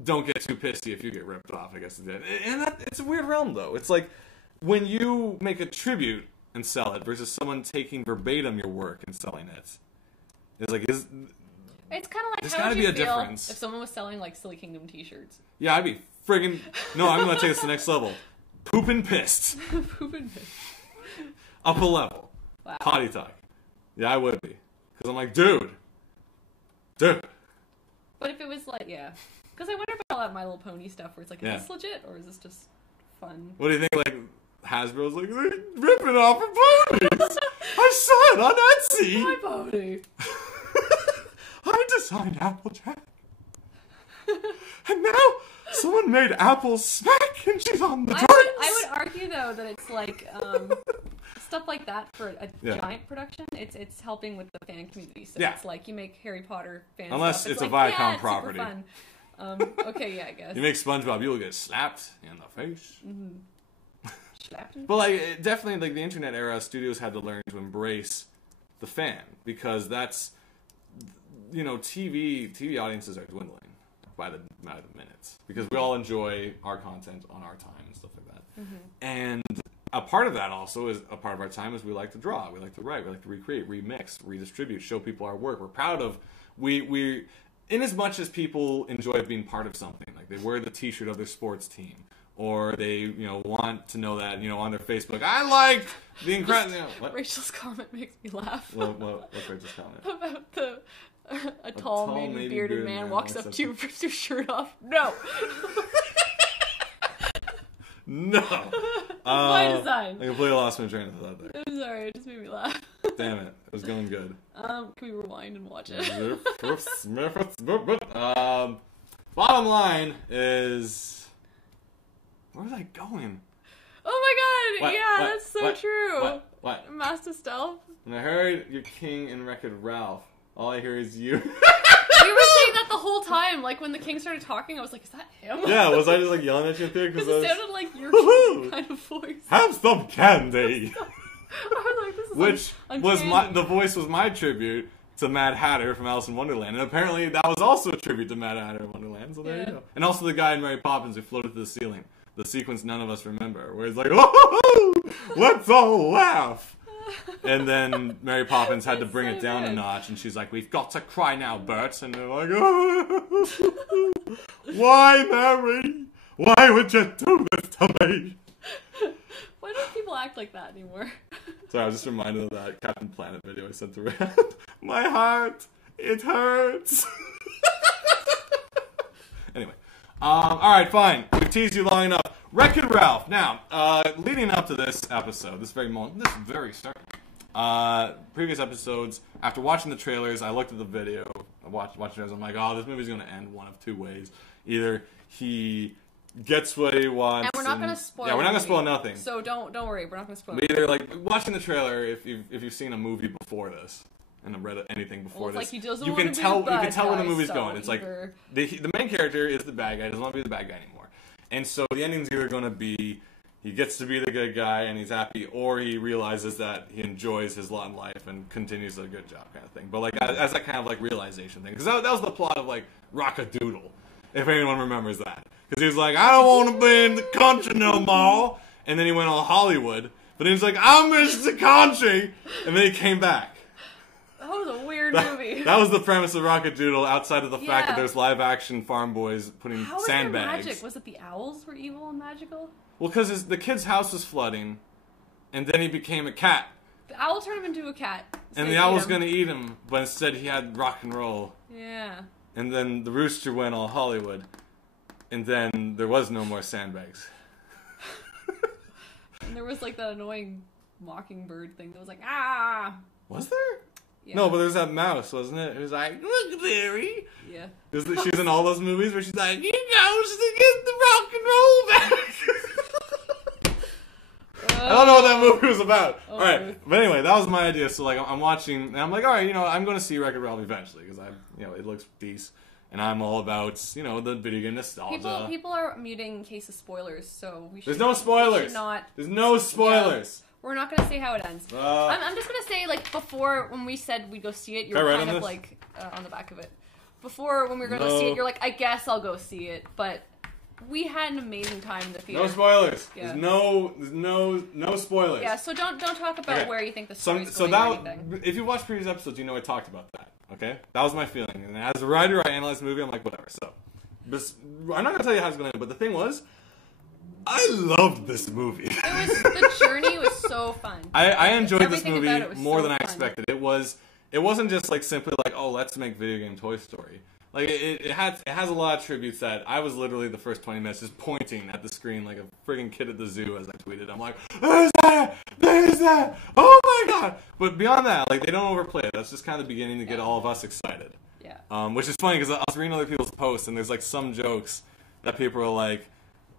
don't get too pissy if you get ripped off, I guess. And it's a weird realm, though. It's like when you make a tribute and sell it versus someone taking verbatim your work and selling it. It's like, it's kind of like, there's how would gotta you be a feel difference. if someone was selling like Silly Kingdom t-shirts? Yeah, I'd be friggin'... No, I'm gonna take this to the next level. Poopin' pissed. Poopin' pissed. Up a level. Wow. Potty talk. Yeah, I would be. Because I'm like, dude. But if it was like, yeah. Because I wonder about all that My Little Pony stuff where it's like, is this legit or is this just fun? What do you think, like, Hasbro's like, they're ripping off of ponies. I saw it on Etsy. My pony. I designed Applejack. And now someone made Apple smack and she's on the joints. I would argue, though, that it's like, stuff like that for a giant production, it's helping with the fan community. So it's like you make Harry Potter fan Unless stuff. it's like, a Viacom it's property. Super fun. Okay, yeah, I guess. You make SpongeBob, you'll get slapped in the face. Mm-hmm. But like, definitely, like, the internet era, studios had to learn to embrace the fan, because that's, you know, TV audiences are dwindling by the minutes, because we all enjoy our content on our time and stuff like that. Mm-hmm. And a part of that also is a part of our time is we like to draw, we like to write, we like to recreate, remix, redistribute, show people our work. We're proud of we in as much as people enjoy being part of something, like they wear the T-shirt of their sports team, or they, you know, want to know that, you know, on their Facebook, I like the incredible. You know, Rachel's comment makes me laugh. What's Rachel's comment? About a tall, maybe bearded man walks up to you and rips your shirt off. No. No. My design. I completely lost my train of thought there. I'm sorry, it just made me laugh. Damn it. It was going good. Can we rewind and watch it? Bottom line is... Where was I going? Oh my god! That's so true. What? Master Stealth. When I heard your king and Wreck-It Ralph, all I hear is you. We were saying that the whole time. Like, when the king started talking, I was like, is that him? Yeah, was I just like yelling at you there? Because it sounded like your kind of voice. Have some candy! I was like, this is Which was the voice was my tribute to Mad Hatter from Alice in Wonderland. And apparently that was also a tribute to Mad Hatter in Wonderland, so there you go. And also the guy in Mary Poppins who floated to the ceiling. The sequence none of us remember, where he's like, oh, let's all laugh. And then Mary Poppins had to bring it down a notch, and she's like, we've got to cry now, Bert. And they're like, oh, why, Mary? Why would you do this to me? Why don't people act like that anymore? Sorry, I was just reminded of that Captain Planet video I sent around. My heart, it hurts. Anyway. Alright, fine. We've teased you long enough. Wreck-It Ralph. Now, leading up to this episode, this very start, previous episodes, after watching the trailers, I looked at the video, I watched the trailers, I'm like, oh, this movie's going to end one of two ways. Either he gets what he wants. And we're not going to spoil Yeah, we're not going to spoil nothing. So don't worry, we're not going to spoil But either, like, watching the trailer, if you've seen a movie before this, and I've read anything before this, like you can tell where the movie's going. It's like the main character is the bad guy, doesn't want to be the bad guy anymore, and so the ending's either going to be he gets to be the good guy and he's happy, or he realizes that he enjoys his lot in life and continues a good job kind of thing. But like as that kind of like realization thing, because that was the plot of like Rock-a-Doodle, if anyone remembers that, because he was like, I don't want to be in the country no more, and then he went on Hollywood, but he was like, I miss the country, and then he came back. That was a weird movie. That was the premise of Rocket Doodle, outside of the fact that there's live-action farm boys putting How is sandbags. there magic? Was it the owls were evil and magical? Well, because the kid's house was flooding, and then he became a cat. The owl turned him into a cat. So And the owl was going to eat him, but instead he had rock and roll. Yeah. And then the rooster went all Hollywood. And then there was no more sandbags. And there was like that annoying mockingbird thing that was like, ah! Was there? Yeah. No, but there was that mouse, wasn't it? It was like, look, Larry. Yeah. She was in all those movies where she's like, you goes to get the rock and roll back. I don't know what that movie was about. Oh, alright, but anyway, that was my idea. So like, I'm watching, and I'm like, alright, I'm going to see Wreck-It Ralph eventually, because it looks decent. And I'm all about, the video game nostalgia. People are muting in case of spoilers, so we should. There's no spoilers. We should not. There's no spoilers. Yeah. We're not gonna say how it ends. I'm just gonna say, like, before when we said we'd go see it, you were kind of like on the back of it. Before when we were gonna go see it, you're like, I guess I'll go see it, but we had an amazing time in the theater. No spoilers. Yeah. There's no spoilers. Yeah. So don't talk about where you think the story's going or anything. If you watch previous episodes, I talked about that. Okay, that was my feeling. And as a writer, I analyzed the movie. I'm like, whatever. So, I'm not gonna tell you how it's gonna end. But the thing was, I loved this movie. The journey was so fun. I enjoyed this movie more than I fun. expected. It wasn't just like simply like, oh, let's make video game Toy Story. Like it has a lot of tributes that I was literally the first 20 minutes just pointing at the screen like a friggin' kid at the zoo as I tweeted. I'm like, there's that, there's that, oh my god! But beyond that, like they don't overplay it. That's just kind of the beginning to get all of us excited. Yeah. Which is funny because I was reading other people's posts and there's like some jokes that people are like,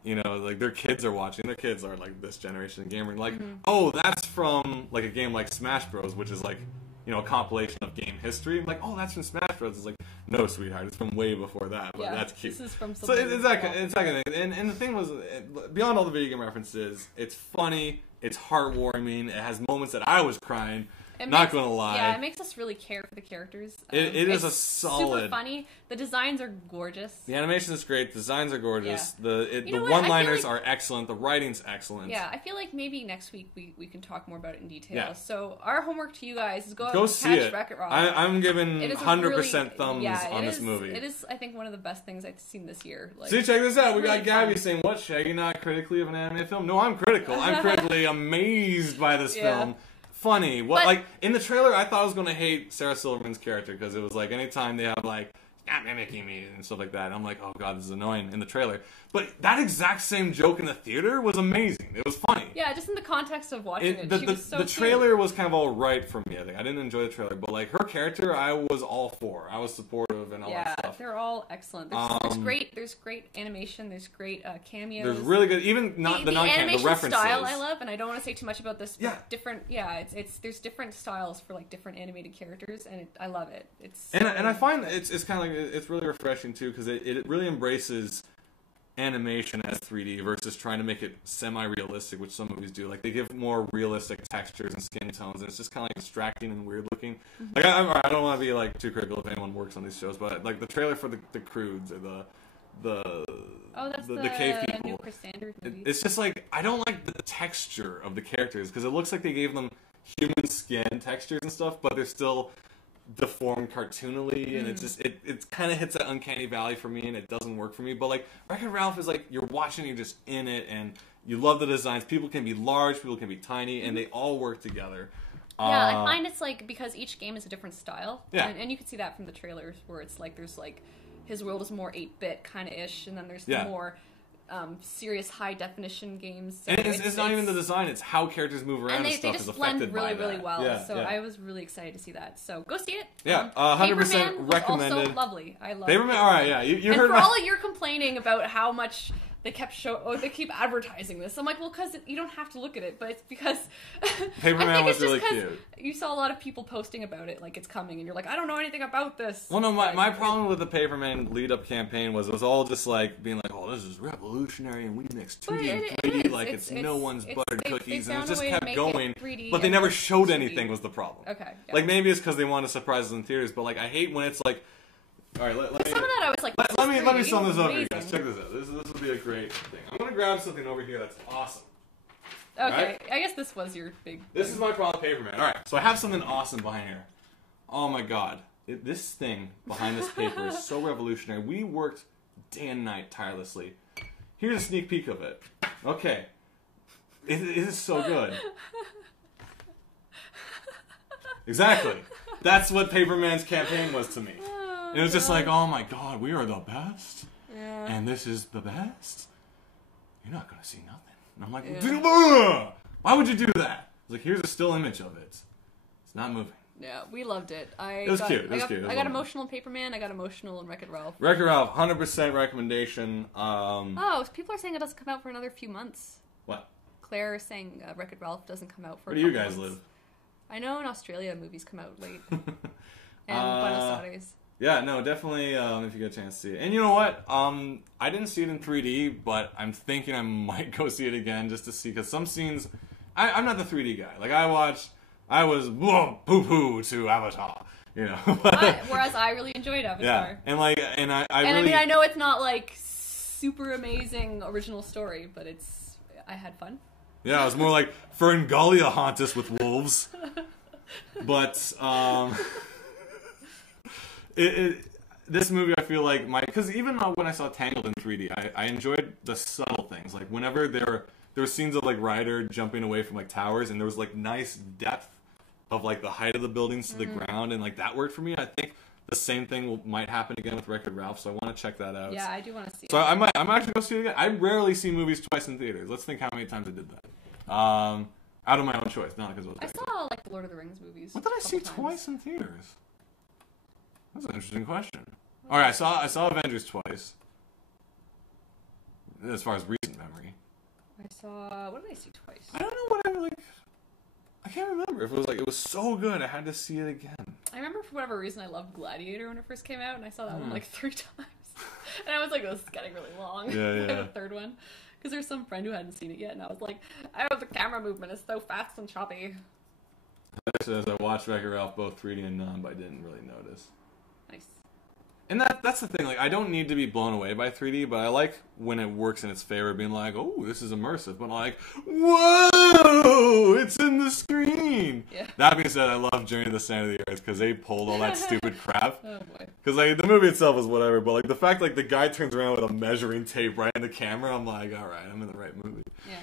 like their kids are watching. Their kids are like this generation of gamer. Like, oh, that's from like a game like Smash Bros, which is like, a compilation of game history. I'm like, oh, that's from Smash Bros. It's like, no, sweetheart, it's from way before that. But that's cute. This is from so it's that kind of thing. And the thing was, beyond all the video game references, it's funny, it's heartwarming, it has moments that I was crying. Not gonna lie. Yeah, it makes us really care for the characters. It is a solid. Super funny. The designs are gorgeous. The animation is great. The designs are gorgeous. Yeah. The one-liners are excellent. The writing's excellent. Yeah, I feel like maybe next week we can talk more about it in detail. Yeah. So our homework to you guys is go out see and it. catch Wreck-It Ralph. I'm giving 100% thumbs on this movie. It is, I think, one of the best things I've seen this year. Like, see, check this out. We really got Gabby fun. saying, "What, Shaggy not critically of an anime film?" No, I'm critical. I'm critically amazed by this film. Funny. Like in the trailer, I thought I was gonna hate Sarah Silverman's character because it was like anytime they have like stop mimicking me and stuff like that, I'm like, oh god, this is annoying in the trailer. But that exact same joke in the theater was amazing. It was funny. Yeah, just in the context of watching it, she was so the trailer was kind of all right for me. I think I didn't enjoy the trailer, but like her character, I was all for. I was supportive and all that stuff. Yeah, they're all excellent. There's great animation. There's great cameos. There's really good, even not the non-canon, the references. Style I love, and I don't want to say too much about this. But Yeah. there's different styles for like different animated characters, and I love it. And I find it's kind of like it's really refreshing too because it really embraces animation as 3D versus trying to make it semi-realistic, which some movies do. Like they give more realistic textures and skin tones, and it's just kind of like distracting and weird looking. Like I don't want to be like too critical if anyone works on these shows, but like the trailer for the Croods or the cave people. New Chris Sanders movie. It's just like I don't like the texture of the characters because it looks like they gave them human skin textures and stuff, but they're still deformed cartoonily, and it kind of hits that uncanny valley for me, and it doesn't work for me. But like Wreck-It Ralph is like you're watching, you're just in it, and you love the designs. People can be large, people can be tiny, and they all work together. Yeah, I find it's like because each game is a different style. Yeah, and you can see that from the trailers where it's like there's like his world is more 8-bit kind of ish, and then there's the more serious high definition games. So and it's not even the design; it's how characters move around and stuff is affected by that. Blend really well. Yeah, so I was really excited to see that. So go see it. Yeah, 100% recommended. Also lovely. I love Paperman. All right, yeah, you and heard. For all of your complaining about how much they keep advertising this. I'm like, well, because you don't have to look at it, but it's because Paperman was really cute. You saw a lot of people posting about it, like it's coming, and you're like, I don't know anything about this. Well, no, my problem with the Paperman lead-up campaign was it was all just like being like, oh, this is revolutionary, and we mix 2D and 3D like it's no one's buttered cookies, and it just kept going. But they never showed anything was the problem. Okay. Yeah. Like maybe it's because they want to surprise us in theaters, but like I hate when it's like. All right, let me. Some of that I was like, let me sum this up for you guys. Check this out. This will be a great thing. I'm gonna grab something over here that's awesome. Okay, right? I guess this was your big. This is my problem with Paperman. All right, so I have something awesome behind here. Oh my god. This thing behind this paper is so revolutionary. We worked day and night tirelessly. Here's a sneak peek of it. Okay. It is so good. Exactly. That's what Paperman's campaign was to me. It was just like, oh my god, we are the best. Yeah. And this is the best. You're not going to see nothing. And I'm like, why would you do that? It's like, here's a still image of it. It's not moving. Yeah, we loved it. It was cute. I got emotional in Paperman. I got emotional in Wreck-It Ralph. Wreck-It Ralph, 100% recommendation. Oh, people are saying it doesn't come out for another few months. What? Claire is saying Wreck-It Ralph doesn't come out for. Where do you guys live? I know in Australia movies come out late. And Buenos Aires. Yeah, no, definitely if you get a chance to see it. And you know what? I didn't see it in 3D, but I'm thinking I might go see it again just to see, because some scenes, I'm not the 3D guy. Like, I was poo-poo to Avatar, you know. Whereas I really enjoyed Avatar. Yeah, and I really... I mean, I know it's not, like, super amazing original story, but I had fun. Yeah, it was more like Ferngalia haunt us with wolves. But, this movie, I feel like, because even when I saw Tangled in 3D, I enjoyed the subtle things. Like, whenever there were scenes of, like, Ryder jumping away from, like, towers, and there was, like, nice depth of, like, the height of the buildings to the ground, and, like, that worked for me. I think the same thing might happen again with Wreck-It Ralph, so I want to check that out. Yeah, I do want to see it. So I'm actually going to see it again. I rarely see movies twice in theaters. Let's think how many times I did that. Out of my own choice, not because I saw, like, the Lord of the Rings movies. What did I see twice in theaters? That's an interesting question. Alright, I saw Avengers twice. As far as recent memory. What did I see twice? I don't know what I can't remember. If it was like, it was so good, I had to see it again. I remember for whatever reason I loved Gladiator when it first came out, and I saw that one like 3 times. And I was like, this is getting really long. Yeah. The third one. Because there's some friend who hadn't seen it yet, and I was like, I know the camera movement is so fast and choppy. Actually, as I watched Wreck-It Ralph, both 3D and non, but I didn't really notice. Nice. And that's the thing, like, I don't need to be blown away by 3D, but I like when it works in its favor, being like, oh, this is immersive, but like, whoa, it's in the screen! Yeah. That being said, I love Journey to the Center of the Earth, because they pulled all that stupid crap. Oh boy. Because, like, the movie itself is whatever, but, like, the fact, like, the guy turns around with a measuring tape right in the camera, I'm like, alright, I'm in the right movie. Yeah.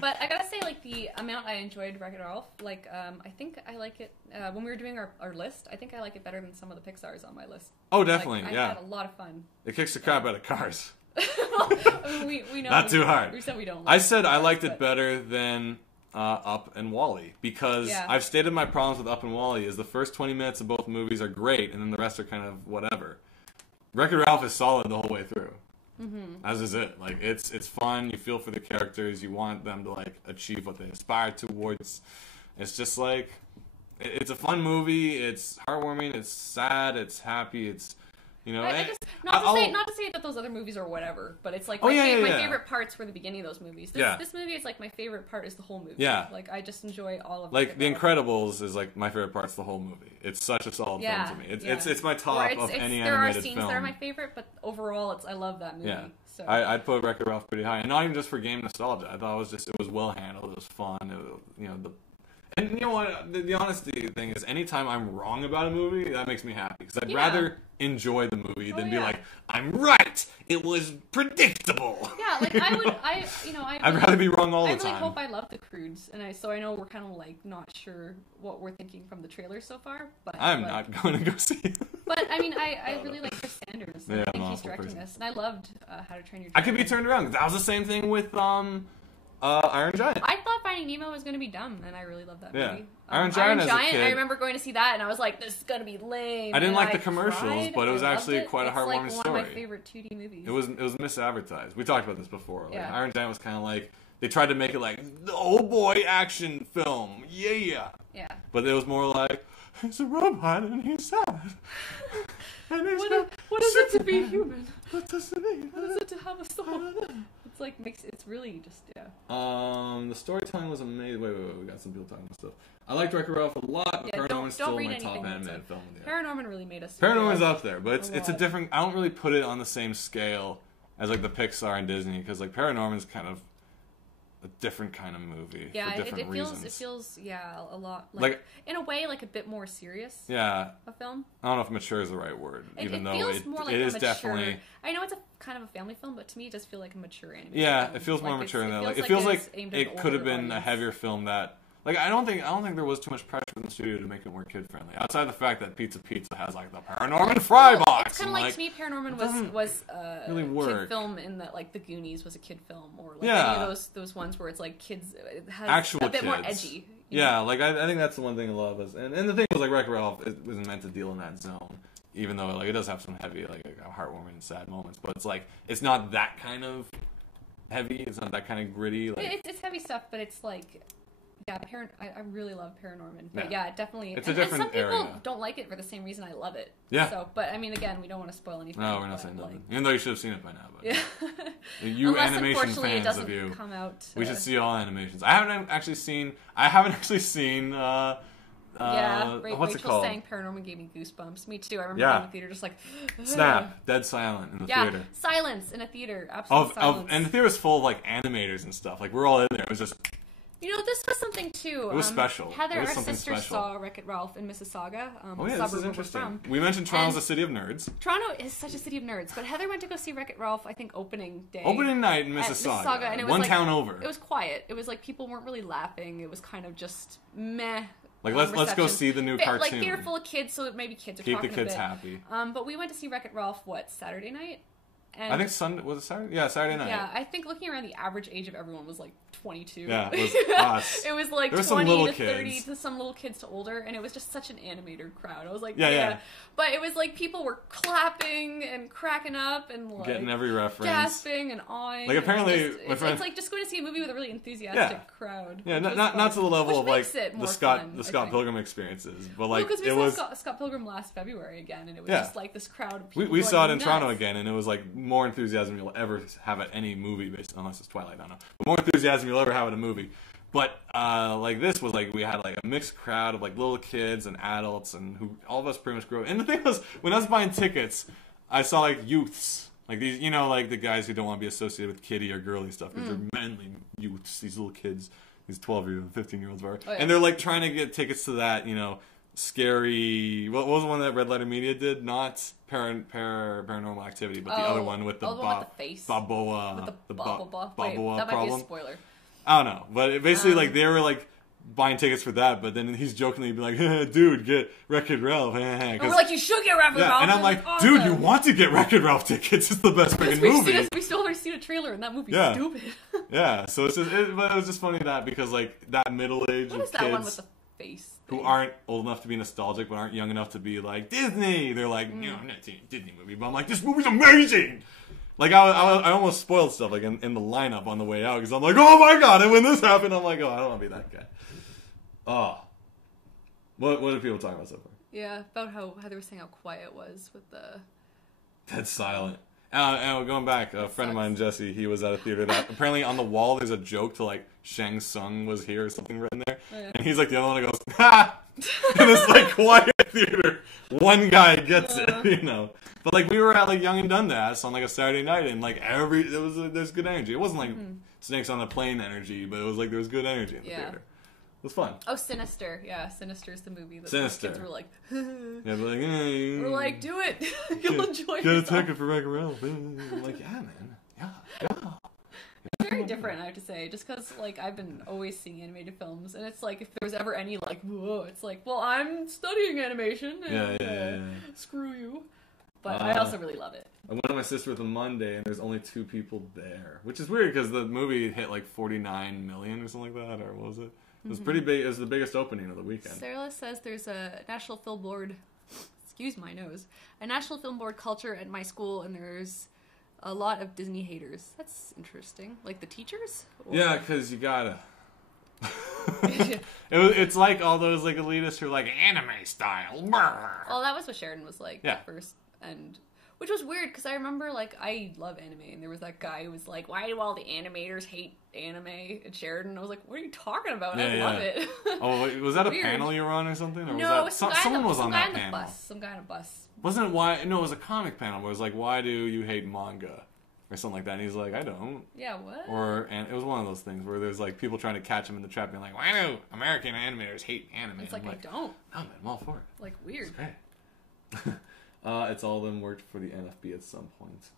But I gotta say, like, the amount I enjoyed Wreck-It Ralph, like, I think I like it, when we were doing our list, I think I like it better than some of the Pixar's on my list. Oh, definitely, like, yeah. I had a lot of fun. It kicks the crap out of Cars. I mean, we know. Not too hard. We said we don't like I said I liked it better than Up and Wall-E, because I've stated my problems with Up and Wall-E is the first 20 minutes of both movies are great, and then the rest are kind of whatever. Wreck-It Ralph is solid the whole way through. Mm-hmm. As is it. Like, it's fun, you feel for the characters, you want them to, like, achieve what they aspire towards. It's just like, it's a fun movie, it's heartwarming, it's sad, it's happy, it's, you know... Not to say that those other movies are whatever, but it's like my favorite parts were the beginning of those movies. This movie is like my favorite part is the whole movie. Yeah. Like, I just enjoy all of it. Like, The Incredibles is like my favorite part's the whole movie. It's such a solid film to me. It's my top of any animated film. There are scenes that are my favorite, but overall, I love that movie. Yeah. So. I'd put Wreck-It Ralph pretty high, and not even just for game nostalgia. I thought it was well handled. It was fun. And you know what? The honesty thing is, anytime I'm wrong about a movie, that makes me happy. Because I'd rather enjoy the movie than be like, I'm right! It was predictable! Yeah, like, I'd rather be wrong all the time. I really hope I love The Croods, and so I know we're kind of, like, not sure what we're thinking from the trailer so far, but... I'm not going to go see it. But, I mean, I really like Chris Sanders, and I think he's directing this, and I loved How to Train Your Dragon. I could be turned around, because that was the same thing with, Iron Giant. I thought Finding Nemo was going to be dumb, and I really loved that movie. Iron Giant as a kid, I remember going to see that, and I was like, this is going to be lame. I didn't like the commercials, but it was actually quite a heartwarming story. It's like one of my favorite 2D movies. It was misadvertised. We talked about this before. Like, Iron Giant was kind of like, they tried to make it like, the old boy action film. Yeah. But it was more like, he's a robot and he's sad. And what is it to be human? What does it mean? What is it to have a soul? It's like it's really just The storytelling was amazing. Wait, we got some people talking about stuff. I liked Wreck-It Ralph a lot, but Paranorman's still my top animated film. Paranorman really made us. Paranorman's up there, but it's a different. I don't really put it on the same scale as like the Pixar and Disney, because like Paranorman's kind of a different kind of movie Yeah, for different reasons. It feels a lot like in a way like a bit more serious. Yeah, a film. I don't know if mature is the right word, even though it is mature, definitely. I know it's a kind of a family film, but to me it does feel like a mature animated. Yeah, film. it feels more mature than that. Like it feels feels like it could have been a heavier film that. Like I don't think there was too much pressure from the studio to make it more kid friendly. Outside the fact that Pizza has like the Paranorman Fry box. It's kind of like to me, Paranorman was really kid film in that like The Goonies was a kid film, or like any of those ones where it's like kids. It has actual a bit kids. more edgy. Yeah, like I think that's the one thing a lot of us. And the thing was like Wreck-It Ralph, it wasn't meant to deal in that zone, even though like it does have some heavy like heartwarming and sad moments. But it's like it's not that kind of heavy. It's not that kind of gritty. Like it's heavy stuff, but it's like. Yeah, I really love Paranorman, but definitely. It's a different and some people area. don't like it for the same reason I love it. Yeah. So, but I mean, again, we don't want to spoil anything. No, we're not saying nothing. Even though you should have seen it by now. But yeah. You Unless, animation unfortunately, fans it doesn't of you, come out. We should see all animations. I haven't actually seen. what's Rachel it called? saying Paranorman gave me goosebumps. Me too. I remember being in the theater just like Snap, dead silent in the theater. Silence in a theater. Absolute silence. And the theater was full of like animators and stuff. Like we're all in there. It was just. You know, this was something too. It was special. Heather, our sister, saw Wreck-It Ralph in Mississauga. This is interesting. We mentioned Toronto's a city of nerds. Toronto is such a city of nerds, but Heather went to go see Wreck-It Ralph, I think, opening day. Opening night in Mississauga. And it was one like, town over. It was quiet. It was like people weren't really laughing. It was kind of just meh. Like let's go see the new cartoon. Like theater full of kids, so maybe kids are keep talking the kids a bit. happy. But we went to see Wreck-It Ralph Saturday night. And I think Sunday was it Saturday? Yeah, Saturday night. Yeah, I think looking around, the average age of everyone was like 22. Yeah, it was us. It was like 20 to 30 to some little kids to older, and it was just such an animated crowd. I was like, yeah. But it was like people were clapping and cracking up and like getting every reference, gasping and awing. Like apparently, it's like just going to see a movie with a really enthusiastic crowd. Yeah, not to the level of like the Scott Pilgrim experiences, but like it was Scott Pilgrim last February again, and it was just like this crowd of people. We saw it in Toronto again, and it was like more enthusiasm you'll ever have at any movie, unless it's Twilight. I don't know, but more enthusiasm you'll ever have at a movie. But like this was like we had like a mixed crowd of like little kids and adults, and who all of us pretty much grew up. And the thing was, when I was buying tickets, I saw like youths, like these, like the guys who don't want to be associated with kiddie or girly stuff because they're manly youths, these little kids, these 12-year-olds, 15-year-olds, whatever. Oh, yeah. And they're like trying to get tickets to that, scary. What was the one that Red Letter Media did? Not Paranormal Activity, but the other one with the with the face. Baboa. With the Baboa Wait, that might problem. be a spoiler. I don't know, but basically, like they were like buying tickets for that, but then he's jokingly be like, "Dude, get Wreck-It Ralph." And we're like, "You should get Wreck-It Ralph." And I'm like, awesome. "Dude, you want to get Wreck-It Ralph tickets? It's the best freaking movie." We still haven't seen a trailer, and that movie's stupid. Yeah, so but it was just funny that because like that middle age what of is that kids one with the face who aren't old enough to be nostalgic but aren't young enough to be like Disney. They're like, "No, I'm not seeing a Disney movie," but I'm like, "This movie's amazing." Like, I almost spoiled stuff, like, in the lineup on the way out, because I'm like, oh my god, and when this happened, I'm like, oh, I don't want to be that guy. Oh. What are people talking about so far? Yeah, about how they were saying how quiet it was with the... Dead silent. And going back, a friend of mine, Jesse, he was at a theater that, apparently on the wall, there's a joke to, like, Shang Tsung was here or something written there. Oh, yeah. And he's like the only one that goes, ha! In this, like, quiet theater. One guy gets it, But like we were at like Young and Dundas on like a Saturday night, and like there's good energy. It wasn't like Snakes on a Plane energy, but it was like there was good energy in the theater. It was fun. Oh, Sinister, Sinister is the movie that Sinister. The kids were like, yeah, but like, hey, we're like, do it, you'll enjoy it. Get a ticket for Wreck-It Ralph. I'm like, yeah, man, yeah. Very different, I have to say, just because like I've been always seeing animated films, and it's like if there was ever any like, whoa, it's like, well, I'm studying animation, and yeah. Screw you. But I also really love it. I went with my sister with a Monday, and there's only 2 people there, which is weird because the movie hit like 49 million or something like that, or what was it? It was pretty big. It was the biggest opening of the weekend. Sarah says there's a National Film Board. Excuse my nose. A National Film Board culture at my school, and there's a lot of Disney haters. That's interesting. Like the teachers? Or... Yeah, because you gotta. It's like all those like elitists who are like anime style. Brr. Well, that was what Sheridan was like at first, and which was weird because I remember like I love anime, and there was that guy who was like, "Why do all the animators hate anime?" at Sheridan. I was like, "What are you talking about? I love it." Oh, was that a panel you were on or something? Or no, was that someone was on that panel? Some guy on a bus. Wasn't it why? No, it was a comic panel where it was like, "Why do you hate manga?" or something like that. And he's like, I don't. Yeah, what? And it was one of those things where there's like people trying to catch him in the trap, being like, why do American animators hate anime? It's like, I don't. No, man, I'm all for it. Like, weird. It's great. It's all of them worked for the NFB at some point.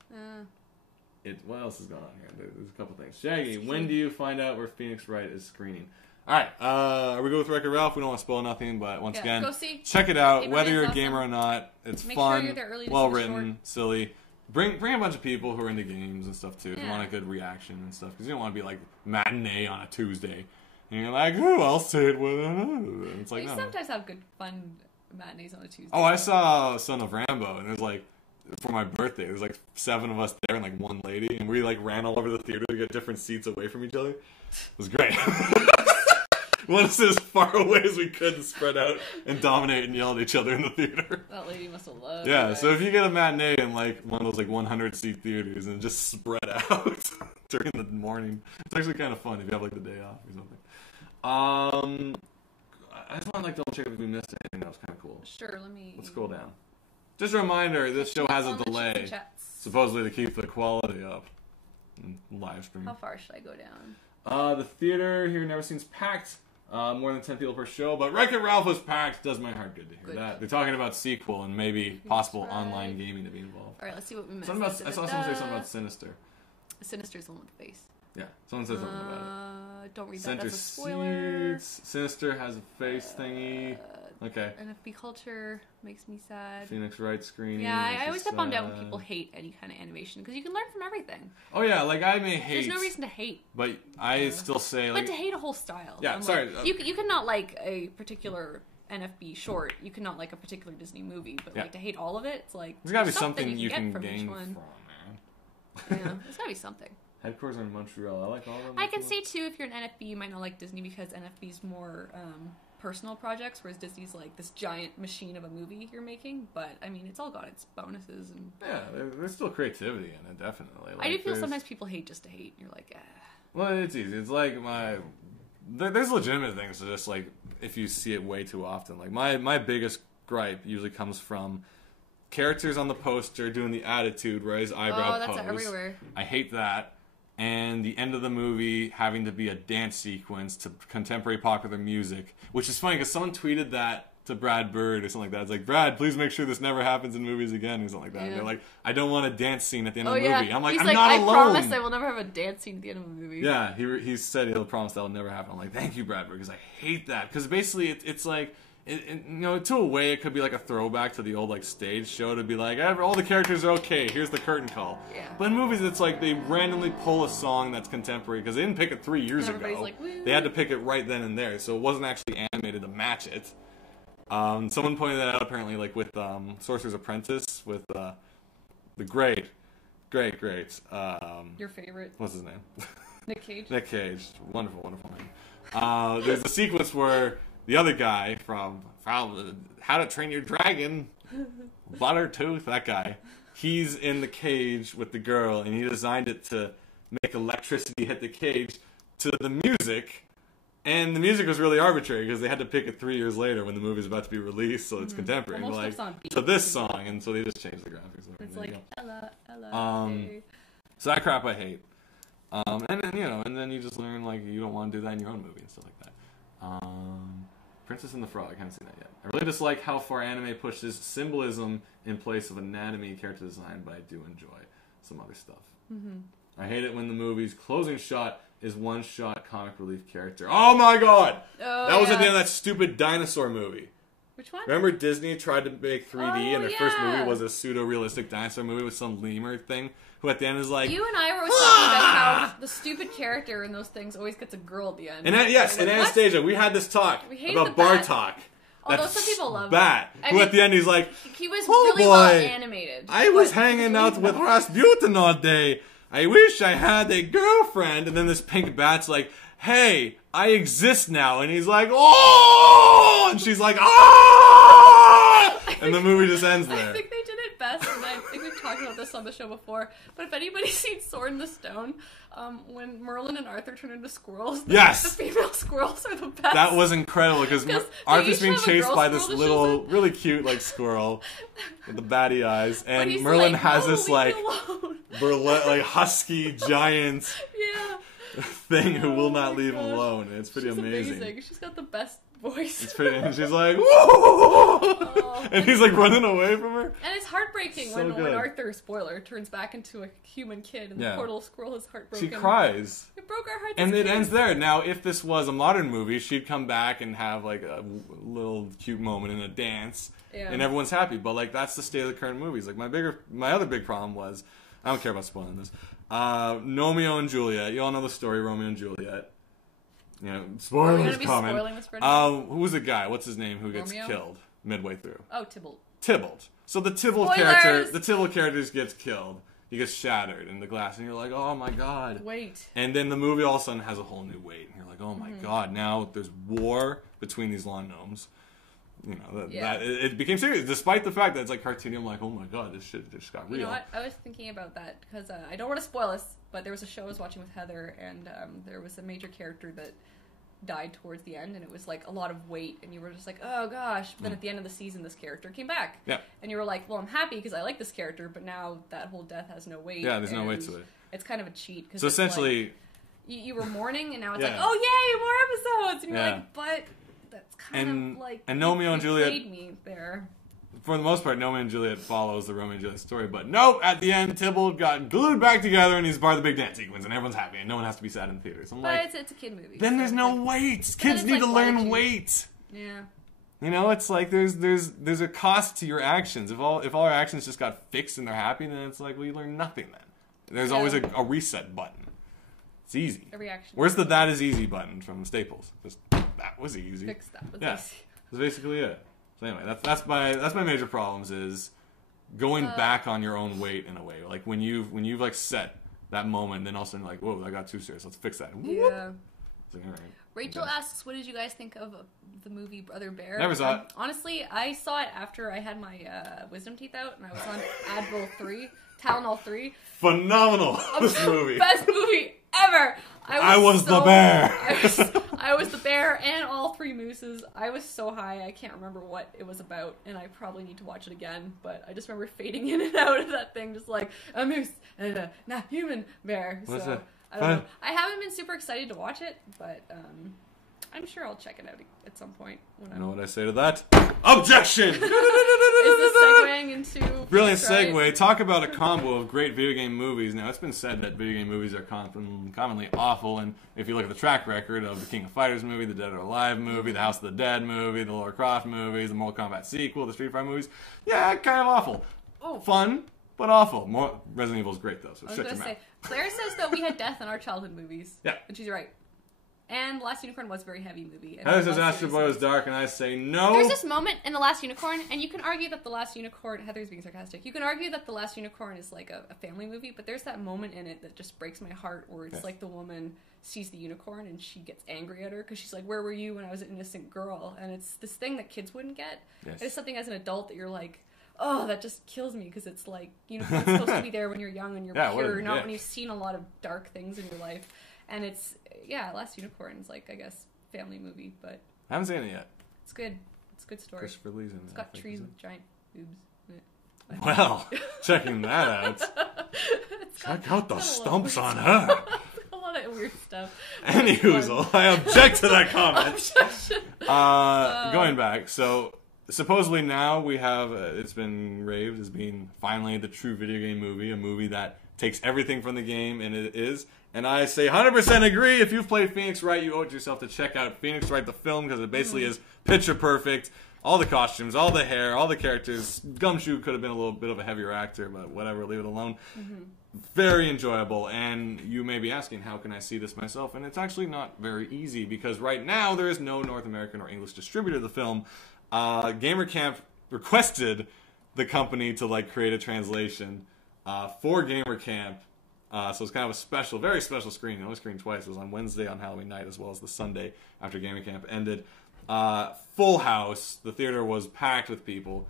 What else is going on here? There's a couple things. Shaggy, when do you find out where Phoenix Wright is screening? All right, are we good with Wreck-It Ralph? We don't want to spoil nothing, but once again, go see. Check it out. Game Whether you're a awesome. gamer or not, it's Make fun, sure you're there early to well see the written, short. silly. Bring a bunch of people who are into games and stuff too. If you want a good reaction and stuff, because you don't want to be like matinee on a Tuesday, and you're like, who else did with it? It's like, We no. sometimes have good fun matinees on a Tuesday. Oh, I saw Son of Rambo, and it was like, for my birthday, there was like 7 of us there and like one lady, and we like ran all over the theater to get different seats away from each other. It was great. We wanted to sit as far away as we could to spread out and dominate and yell at each other in the theater. That lady must have loved Yeah, it. so if you get a matinee in like one of those like 100-seat theaters and just spread out during the morning, it's actually kind of fun if you have like the day off or something. I just want to like double check if we missed anything that was kind of cool. Sure, Let's scroll down. Just a reminder, this show has a delay, supposedly to keep the quality up in live stream. How far should I go down? The theater here never seems packed. More than 10 people per show, but Wreck-It Ralph was packed. Does my heart good to hear that. They're talking about sequel and maybe possible online gaming to be involved. Alright, let's see what we missed. I saw someone say something about Sinister. Sinister's the one with the face. Yeah, someone said something about it. Don't read that. Center That's a spoiler. Seats. Sinister has a face thingy. Okay. NFB culture makes me sad. Phoenix Wright screening. Yeah, I always get bummed out when people hate any kind of animation because you can learn from everything. Oh yeah, like I may hate. There's no reason to hate. But I still say like. But to hate a whole style. Yeah, sorry. Like, you cannot like a particular NFB short. You cannot like a particular Disney movie. But like to hate all of it, it's like there's gotta be something you can from gain each from, one. man. Yeah, there's gotta be something. Headquarters are in Montreal. I like all of them. I can say too, if you're an NFB, you might not like Disney because NFB's more personal projects, whereas Disney's like this giant machine of a movie you're making. But I mean, it's all got its bonuses and yeah, there's still creativity in it, definitely. Like, I do feel sometimes people hate just to hate. And you're like, well, it's easy. It's like there's legitimate things to just like if you see it way too often. Like my biggest gripe usually comes from characters on the poster doing the attitude where his eyebrow that's pose. everywhere. I hate that. And the end of the movie having to be a dance sequence to contemporary popular music, which is funny because someone tweeted that to Brad Bird or something like that. It's like, Brad, please make sure this never happens in movies again or something like that. And they're like, I don't want a dance scene at the end of the movie. I'm like, I'm not alone. I promise I will never have a dance scene at the end of a movie. Yeah, he said he'll promise that will never happen. I'm like, thank you, Brad Bird, because I hate that. Because basically it's like, to a way, it could be like a throwback to the old like stage show to be like, all the characters are okay. Here's the curtain call. Yeah. But in movies, it's like they randomly pull a song that's contemporary because they didn't pick it 3 years ago. Like, they had to pick it right then and there, so it wasn't actually animated to match it. Someone pointed that out apparently, like with Sorcerer's Apprentice, with the great. Your favorite? What's his name? Nick Cage. Nick Cage, wonderful name. There's a sequence where the other guy from How to Train Your Dragon, Buttertooth, that guy, he's in the cage with the girl, and he designed it to make electricity hit the cage to the music, and the music was really arbitrary because they had to pick it 3 years later when the movie's about to be released, so it's contemporary. Like, to this song, and so they just changed the graphics. It's like, Ella, hey. So that crap I hate. And then, and then you just learn, like, you don't want to do that in your own movie and stuff like that. Princess and the Frog, I haven't seen that yet. I really dislike how far anime pushes symbolism in place of anatomy character design, but I do enjoy some other stuff. Mm-hmm. I hate it when the movie's closing shot is one-shot comic relief character. Oh my god! That was at the end of that stupid dinosaur movie. Which one? Remember Disney tried to make 3D and their first movie was a pseudo-realistic dinosaur movie with some lemur thing who at the end is like... You and I were always talking about how the stupid character in those things always gets a girl at the end. And in Anastasia, we had this talk about Bartok. Although some people love Bat, who at the end he's like, he was really well animated. I was hanging out with Rasputin all day. I wish I had a girlfriend. And then this pink bat's like, hey, I exist now. And he's like, oh! And she's like, ah! And the movie just ends there. I think they did it best, and I think we've talked about this on the show before, but if anybody's seen Sword in the Stone, when Merlin and Arthur turn into squirrels, the female squirrels are the best. That was incredible, because Arthur's being chased by this little, really cute, like, squirrel with the batty eyes, and Merlin has this, like, like husky giant thing who will not leave him gosh. alone. It's pretty She's amazing. She's got the best voice. It's pretty, and she's like, whoa! And he's like running away from her. And it's heartbreaking So when good. Arthur, spoiler, turns back into a human kid and the poor little squirrel is heartbroken. She cries. It broke our hearts. And it ends there. Now, if this was a modern movie, she'd come back and have like a little cute moment and a dance, and everyone's happy. But like that's the state of the current movies. Like my other big problem was, I don't care about spoiling this. Romeo and Juliet. You all know the story, Romeo and Juliet. You know, spoilers coming. Who was the guy? What's his name? Who gets killed midway through? Oh, Tybalt. Tybalt. So the Tybalt character gets killed. He gets shattered in the glass, and you're like, oh my god. Wait. And then the movie all of a sudden has a whole new weight, and you're like, oh my god. Now there's war between these lawn gnomes. You know, it became serious, despite the fact that it's like cartoony. I'm like, oh my god, this shit just got real. You know what? I was thinking about that because I don't want to spoil this, but there was a show I was watching with Heather, and there was a major character that died towards the end, and it was like a lot of weight, and you were just like, oh gosh. But then at the end of the season, this character came back. Yeah. And you were like, well, I'm happy because I like this character, but now that whole death has no weight. Yeah, there's no weight to it. It's kind of a cheat. Cause so essentially... Like, you were mourning, and now it's like, oh yay, more episodes! And you're like, but that's kind of like... And Romeo and Juliet... played me there. For the most part, Romeo and Juliet follows the Romeo and Juliet story, but nope, at the end, Tybalt got glued back together, and he's part of the big dance sequence, and everyone's happy, and no one has to be sad in the theaters. But it's a kid movie. Then there's no weight. Kids need to learn weight. Yeah. You know, it's like there's a cost to your actions. If all our actions just got fixed and they're happy, then it's like, well, you learn nothing then. There's always a reset button. It's easy. A reaction. Where's the "that is easy" button from Staples? Just that was easy. Fix that was easy. That's basically it. So anyway, that's my major problems is going back on your own weight in a way. Like when you've like set that moment, then all of a sudden like, whoa, I got too serious. Let's fix that. Yeah. Like, all right. Rachel asks, what did you guys think of the movie Brother Bear? Never saw it. Honestly, I saw it after I had my wisdom teeth out, and I was on Advil 3, Tylenol 3. Phenomenal, this movie. Best movie ever! I was the bear. I was the bear and all three mooses. I was so high, I can't remember what it was about, and I probably need to watch it again, but I just remember fading in and out of that thing, just like a moose and a not human bear. What's so that? I don't know. I haven't been super excited to watch it, but I'm sure I'll check it out at some point. You know what I say to that? Objection! Is this segueing into... Brilliant segue. Talk about a combo of great video game movies. Now, it's been said that video game movies are commonly awful, and if you look at the track record of the King of Fighters movie, the Dead or Alive movie, the House of the Dead movie, the Lara Croft movies, the Mortal Kombat sequel, the Street Fighter movies, yeah, kind of awful. Oh. Fun, but awful. Resident Evil's great, though, so I was shut going your to mouth. say, Claire says that we had death in our childhood movies. Yeah. And she's right. And The Last Unicorn was a very heavy movie. Heather says Astro Boy was dark, and I say no. There's this moment in The Last Unicorn, and you can argue that The Last Unicorn... Heather's being sarcastic. You can argue that The Last Unicorn is like a family movie, but there's that moment in it that just breaks my heart where it's like the woman sees the unicorn and she gets angry at her because she's like, where were you when I was an innocent girl? And it's this thing that kids wouldn't get. Yes. And it's something as an adult that you're like... Oh, that just kills me because it's like, unicorn's supposed to be there when you're young and you're pure, not when you've seen a lot of dark things in your life. And it's, Last Unicorn is like, I guess, family movie, but... I haven't seen it yet. It's good. It's a good story. Christopher Lee's in it. It's got trees with giant boobs in it. Well, checking that out. Check out the stumps on her. A lot of weird stuff. Anywho, I object to that comment. Going back, so... Supposedly now we have, it's been raved as being finally the true video game movie, a movie that takes everything from the game, and it is. And I say 100% agree. If you've played Phoenix Wright, you owe it to yourself to check out Phoenix Wright the film, because it basically is picture perfect. All the costumes, all the hair, all the characters. Gumshoe could have been a little bit of a heavier actor, but whatever, leave it alone. Very enjoyable, and you may be asking, how can I see this myself? And it's actually not very easy, because right now there is no North American or English distributor of the film. GamerCamp requested the company to create a translation for GamerCamp, so it's kind of a special, very special screening. It only screened twice. It was on Wednesday on Halloween night as well as the Sunday after GamerCamp ended. Full house. The theater was packed with people.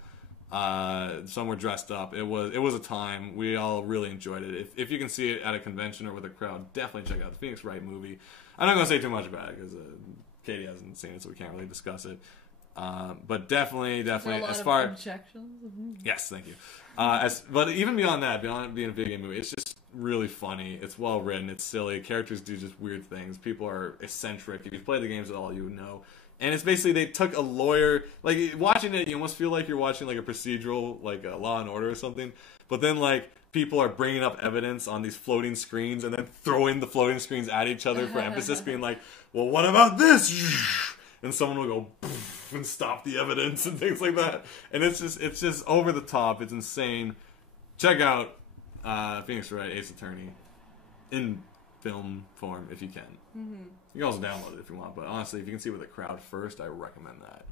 Some were dressed up. It was a time. We all really enjoyed it. If you can see it at a convention or with a crowd, definitely check out the Phoenix Wright movie. I'm not going to say too much about it because Katie hasn't seen it, so we can't really discuss it. But definitely, as far objections. Yes, thank you. But even beyond that, beyond it being a video game movie, it's just really funny. It's well written. It's silly. Characters do just weird things. People are eccentric. If you've played the games at all, you would know. And it's basically they took a lawyer, like watching it, you almost feel like you're watching like a procedural, like a Law and Order or something. But then like people are bringing up evidence on these floating screens and then throwing the floating screens at each other for emphasis, being like, well, what about this? And someone will go poof and stop the evidence and things like that. And it's just over the top. It's insane. Check out Phoenix Wright, Ace Attorney in film form if you can. Mm-hmm. You can also download it if you want, but honestly, if you can see it with a crowd first, I recommend that.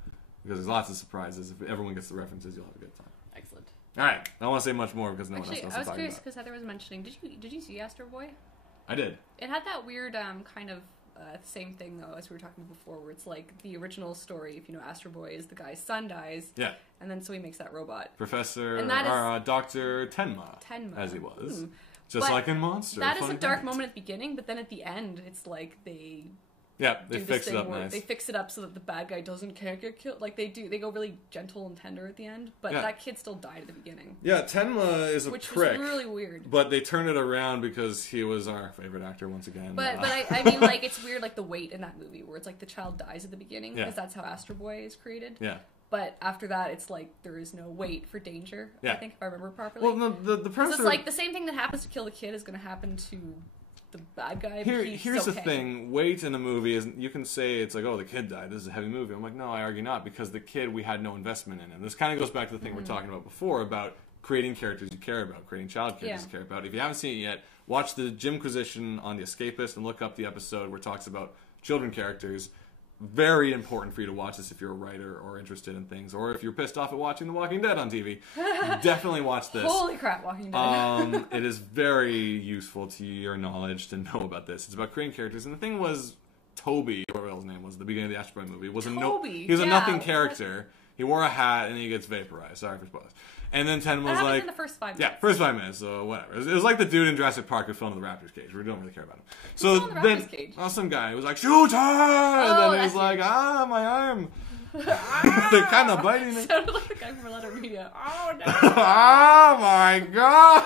Because there's lots of surprises. If everyone gets the references, you'll have a good time. Excellent. Alright, I don't want to say much more because no one else knows what I'm talking about. I was curious because Heather was mentioning, did you see Astro Boy? I did. It had that weird kind of same thing though as we were talking before, where it's like the original story, if you know Astro Boy, is the guy's son dies. Yeah. And then so he makes that robot. Dr. Tenma, as he was. Just like in Monster. That is a dark moment at the beginning, but then at the end, it's like they fix it up nice. They fix it up so that the bad guy can't get killed. Like they go really gentle and tender at the end, but that kid still died at the beginning. Yeah, Tenma is a prick. Which was really weird. But they turn it around because he was our favorite actor once again. But I mean, like, it's weird, like the weight in that movie where it's like the child dies at the beginning because that's how Astro Boy is created. Yeah. But after that, it's like there is no wait for danger. I think if I remember properly. Well, no, the premise is like the same thing that happens to kill the kid is going to happen to the bad guy. Here's the thing: weight in a movie is you can say it's like, oh, the kid died. This is a heavy movie. I'm like, no, I argue not, because the kid we had no investment in him. This kind of goes back to the thing we're talking about before about creating characters you care about, creating child characters you care about. If you haven't seen it yet, watch the Jimquisition on The Escapist and look up the episode where it talks about children characters. Very important for you to watch this if you're a writer or interested in things, or if you're pissed off at watching The Walking Dead on TV. Definitely watch this. Holy crap, Walking Dead. It is very useful to your knowledge to know about this. It's about creating characters, and the thing was, Toby, or whatever his name was, at the beginning of the Astro Boy movie, he was a nothing character. He wore a hat and he gets vaporized. Sorry for spoilers. And then Ten was like, in the first 5 minutes. Yeah, first 5 minutes. So whatever. It was like the dude in Jurassic Park who fell into the raptor's cage. We don't really care about him. So then, some guy was like, shoot her! And then he was like, my arm. They're kind of biting it. Sounded like the guy from Letter Media. Oh no! Oh my god!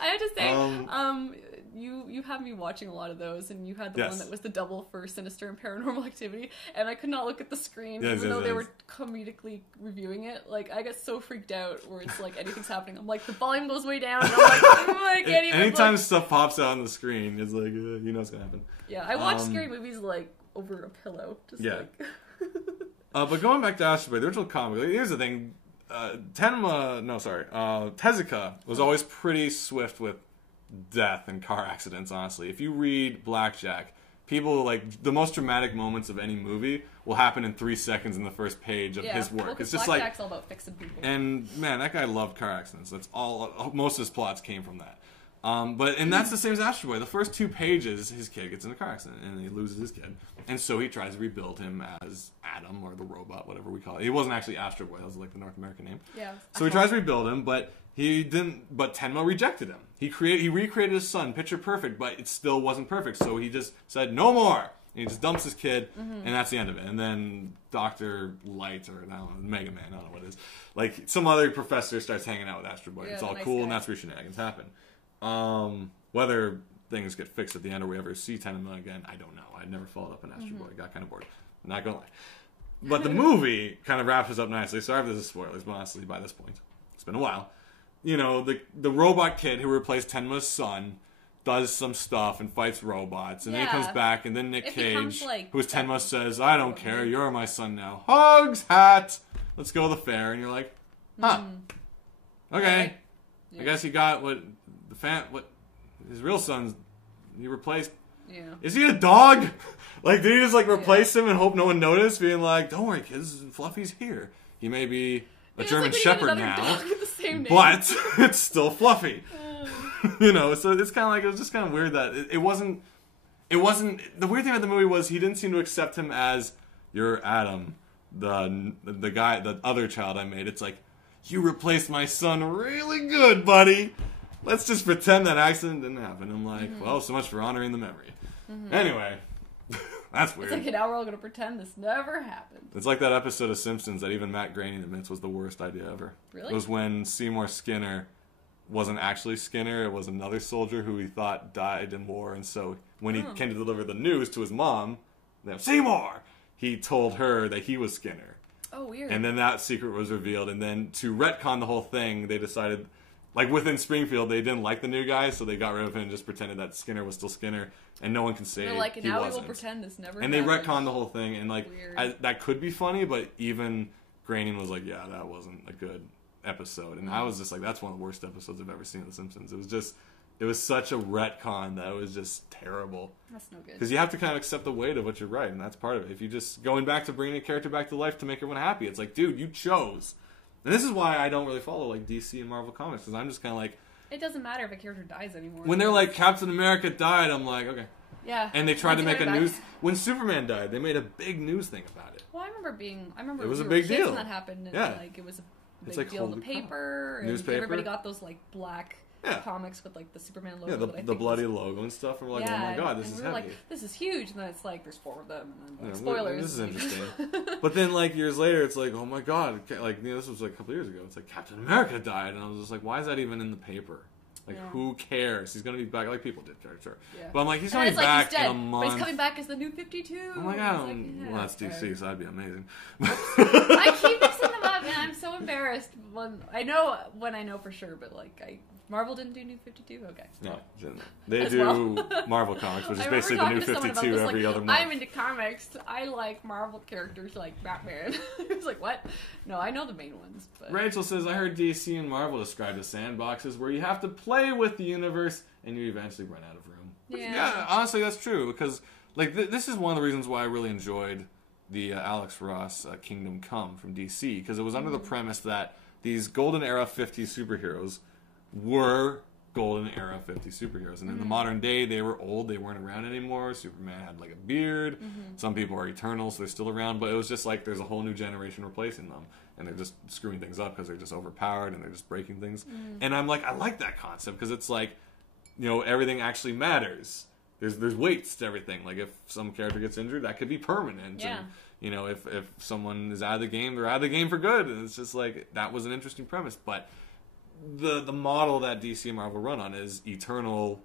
I have to say, you had me watching a lot of those, and you had the one that was the double for Sinister and Paranormal Activity, and I could not look at the screen even though they were comedically reviewing it. Like, I get so freaked out where it's like anything's happening. I'm like, the volume goes way down, and I'm like, oh, I can't even anytime stuff pops out on the screen, it's like, you know what's gonna happen. Yeah, I watch scary movies like over a pillow. Just like... but going back to Astro Boy, the original comic, here's the thing. Tezuka was always pretty swift with death and car accidents, honestly. If you read Blackjack, people, like, the most dramatic moments of any movie will happen in 3 seconds in the first page of his work. Well, it's just Blackjack's all about fixing people. And, man, that guy loved car accidents. That's all, most of his plots came from that. And that's the same as Astro Boy. The first 2 pages, his kid gets in a car accident, and he loses his kid. And so he tries to rebuild him as Adam, or the robot, whatever we call it. He wasn't actually Astro Boy. That was like the North American name. Yeah. So he tries to rebuild him, but he didn't. But Tenma rejected him. He recreated his son, picture perfect, but it still wasn't perfect. So he just said, no more. And he just dumps his kid, and that's the end of it. And then Dr. Light, or I don't know, Mega Man, I don't know what it is. Like, some other professor starts hanging out with Astro Boy. It's all cool, and that's where shenanigans happen. Whether things get fixed at the end or we ever see Tenma again, I don't know. I never followed up on Astro Boy. Got kind of bored. I'm not gonna lie. But the movie kind of wraps us up nicely. Sorry if this is spoilers, but honestly, by this point, it's been a while. You know, the robot kid who replaced Tenma's son does some stuff and fights robots, and then he comes back, and then Nick Cage, who's Tenma, says, I don't care, you're my son now. Hugs, hat, let's go to the fair. And you're like, huh. Okay. I guess he got what his real son's, he replaced. Yeah. Is he a dog? Like, did he just, like, replace him and hope no one noticed? Being like, don't worry, kids, Fluffy's here. He may be a German Shepherd now, but it's still Fluffy. You know, so it's kind of like, it was just kind of weird that it wasn't, the weird thing about the movie was he didn't seem to accept him as, you're Adam, the guy, the other child I made. It's like, you replaced my son really good, buddy. Let's just pretend that accident didn't happen. I'm like, well, so much for honoring the memory. Anyway, that's weird. It's like, now we're all going to pretend this never happened. It's like that episode of Simpsons that even Matt Groening admits was the worst idea ever. Really? It was when Seymour Skinner wasn't actually Skinner. It was another soldier who he thought died in war. And so when he came to deliver the news to his mom, Seymour, he told her that he was Skinner. Oh, weird. And then that secret was revealed. And then to retcon the whole thing, they decided, like within Springfield, they didn't like the new guy, so they got rid of him and just pretended that Skinner was still Skinner, and no one can say They're like, he now wasn't. we will pretend this never and happened. they retconned the whole thing, and like that could be funny, but even Groening was like, yeah, that wasn't a good episode. And I was just like, that's one of the worst episodes I've ever seen of The Simpsons. It was such a retcon that it was just terrible. That's no good. Because you have to kind of accept the weight of what you're writing, and that's part of it. If you just going back to bringing a character back to life to make everyone happy, it's like, dude, you chose. And this is why I don't really follow like DC and Marvel comics, because I'm just kind of like, it doesn't matter if a character dies anymore. when they're like, Captain America died, I'm like, okay. Yeah. And they tried to make a news. When Superman died, they made a big news thing about it. Well, I remember it was a big deal when that happened. And yeah. like it was a big like, deal in the paper. And newspaper. Everybody got those like black comics with like the Superman logo. Yeah, the bloody logo and stuff. And we're like, oh my god, this is heavy. Like, this is huge. And then it's like, there's 4 of them. And then, like, spoilers. This is interesting. But then like years later, it's like, oh my god, like this was like a couple years ago. It's like Captain America died, and I was just like, why is that even in the paper? Like, who cares? He's going to be back. Like, people did, sure. Yeah. But I'm like, he's coming back in a month. But he's coming back as the new 52. I'm like, I don't... Well, that's DC, so that'd be amazing. I keep mixing them up, and I'm so embarrassed. When I know for sure, but, like, Marvel didn't do New 52? Okay. No, they do Marvel Comics, which is basically the New 52 every other month. I'm into comics. I like Marvel characters like Batman. It was like, what? No, I know the main ones. But... Rachel says, I heard DC and Marvel described as sandboxes where you have to play with the universe and you eventually run out of room. Yeah, honestly, that's true, because like this is one of the reasons why I really enjoyed the Alex Ross Kingdom Come from DC, because it was under the premise that these Golden Era 50 superheroes were Golden Era 50 superheroes. And in the modern day, they were old. They weren't around anymore. Superman had like a beard. Some people are eternal, so they're still around. But it was just like there's a whole new generation replacing them. And they're just screwing things up because they're just overpowered and they're just breaking things. And I'm like, I like that concept because it's like, you know, everything actually matters. There's weights to everything. Like if some character gets injured, that could be permanent. Yeah. And, you know, if someone is out of the game, they're out of the game for good. And it's just like, that was an interesting premise. But the model that DC and Marvel run on is eternal,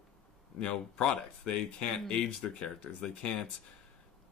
you know, product. They can't age their characters. They can't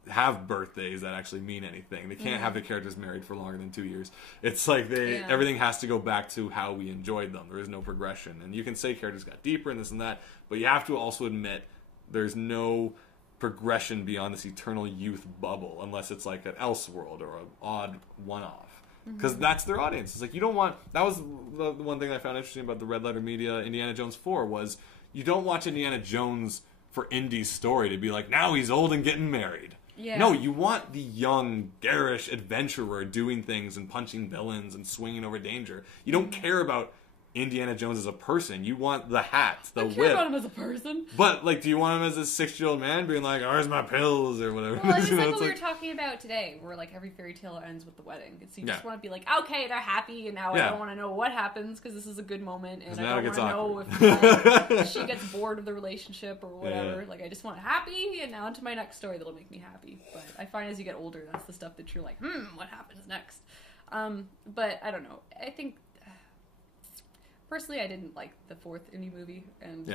have birthdays that actually mean anything. They can't have the characters married for longer than 2 years. It's like everything has to go back to how we enjoyed them. There is no progression. And you can say characters got deeper and this and that, but you have to also admit there's no progression beyond this eternal youth bubble unless it's like an Elseworld or an odd one-off. Because that's their audience. It's like, you don't want... That was the one thing I found interesting about the Red Letter Media Indiana Jones 4 was you don't watch Indiana Jones for Indy's story to be like, now he's old and getting married. Yeah. No, you want the young, garish adventurer doing things and punching villains and swinging over danger. You don't care about Indiana Jones as a person. You want the hat, the whip. I care about him as a person. But, like, do you want him as a 6-year-old man being like, where's my pills, or whatever? Well, it's like what we were talking about today, where, like, every fairy tale ends with the wedding. So you just want to be like, okay, they're happy, and now I don't want to know what happens, because this is a good moment, and I don't want to know if she gets bored of the relationship, or whatever. Yeah. Like, I just want happy, and now into my next story that'll make me happy. But I find as you get older, that's the stuff that you're like, what happens next? But, I don't know. I think... Personally, I didn't like the 4th indie movie, and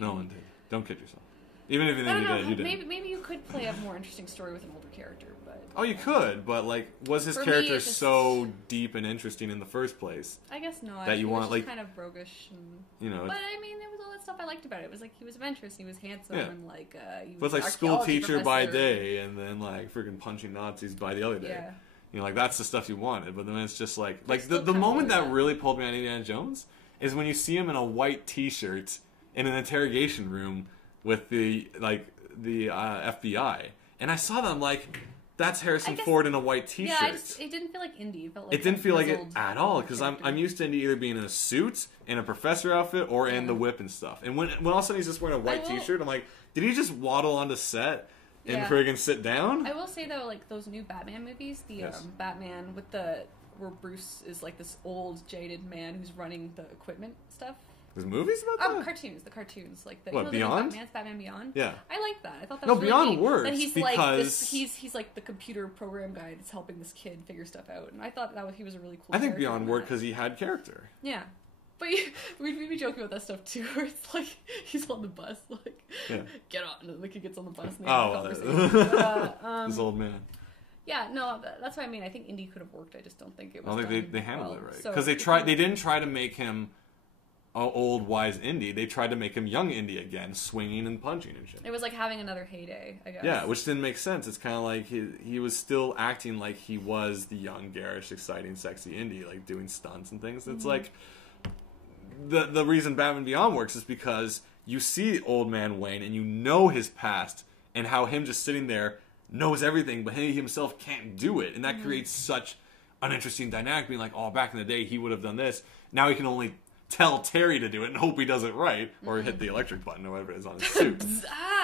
no one did. Don't kid yourself. Even if you think you did, maybe you could play a more interesting story with an older character, but... Oh, you could, but, like, was his character so deep and interesting in the first place? I guess not. That you want, like... kind of roguish, and... You know... But, I mean, there was all that stuff I liked about it. It was, like, he was adventurous, and he was handsome, and, like, he was but it's like school teacher by day, and then, like, freaking punching Nazis by the other day. Yeah. You know, like, that's the stuff you wanted, but then it's just like the moment that really pulled me on Indiana Jones is when you see him in a white T-shirt in an interrogation room with the FBI, and I saw them like, that's Harrison Ford in a white T-shirt. Yeah, it didn't feel like Indy. It felt like it didn't feel like it at all, because I'm used to Indy either being in a suit, in a professor outfit, or in the whip and stuff. And when all of a sudden he's just wearing a white T-shirt, I'm like, did he just waddle onto set and friggin' sit down? I will say though, like those new Batman movies, the Batman with where Bruce is like this old jaded man who's running the equipment stuff. There's movies about that? Cartoons. The cartoons. Like the, what, Beyond? Batman Beyond? Yeah. I like that. I thought that no, was really Beyond neat. works that he's because... like this, he's like the computer program guy that's helping this kid figure stuff out. And I thought he was a really cool I think Beyond worked because he had character. Yeah. But we'd be joking about that stuff too, where it's like he's on the bus, like get on, and the kid gets on the bus and they have a conversation. This old man. Yeah, no, that's what I mean. I think Indy could have worked. I just don't think it was. I don't think they handled it right so because they didn't try to make him old wise Indy. They tried to make him young Indy again, swinging and punching and shit. It was like having another heyday, I guess. Yeah, which didn't make sense. It's kind of like he was still acting like he was the young, garish, exciting, sexy Indy, like doing stunts and things. It's like. The reason Batman Beyond works is because you see old man Wayne and you know his past and how him just sitting there knows everything, but he himself can't do it. And that creates such an interesting dynamic, being like, oh, back in the day, he would have done this. Now he can only tell Terry to do it and hope he does it right, or hit the electric button or whatever it is on his suit.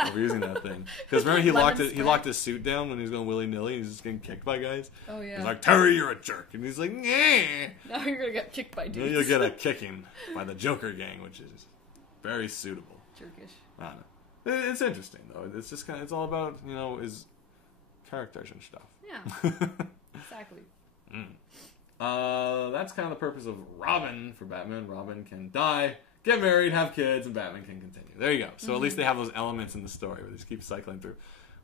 Over using that thing. Because remember, he locked his suit down when he was going willy-nilly, and he's just getting kicked by guys. Oh, yeah. He's like, Terry, you're a jerk. And he's like, nah. Now you're going to get kicked by dudes. You'll get a kicking by the Joker gang, which is very suitable. Jerkish. I don't know. It's interesting, though. It's just it's all about, his characters and stuff. Yeah. Exactly. That's kind of the purpose of Robin for Batman. Robin can die, get married, have kids, and Batman can continue. There you go. So at least they have those elements in the story where they just keep cycling through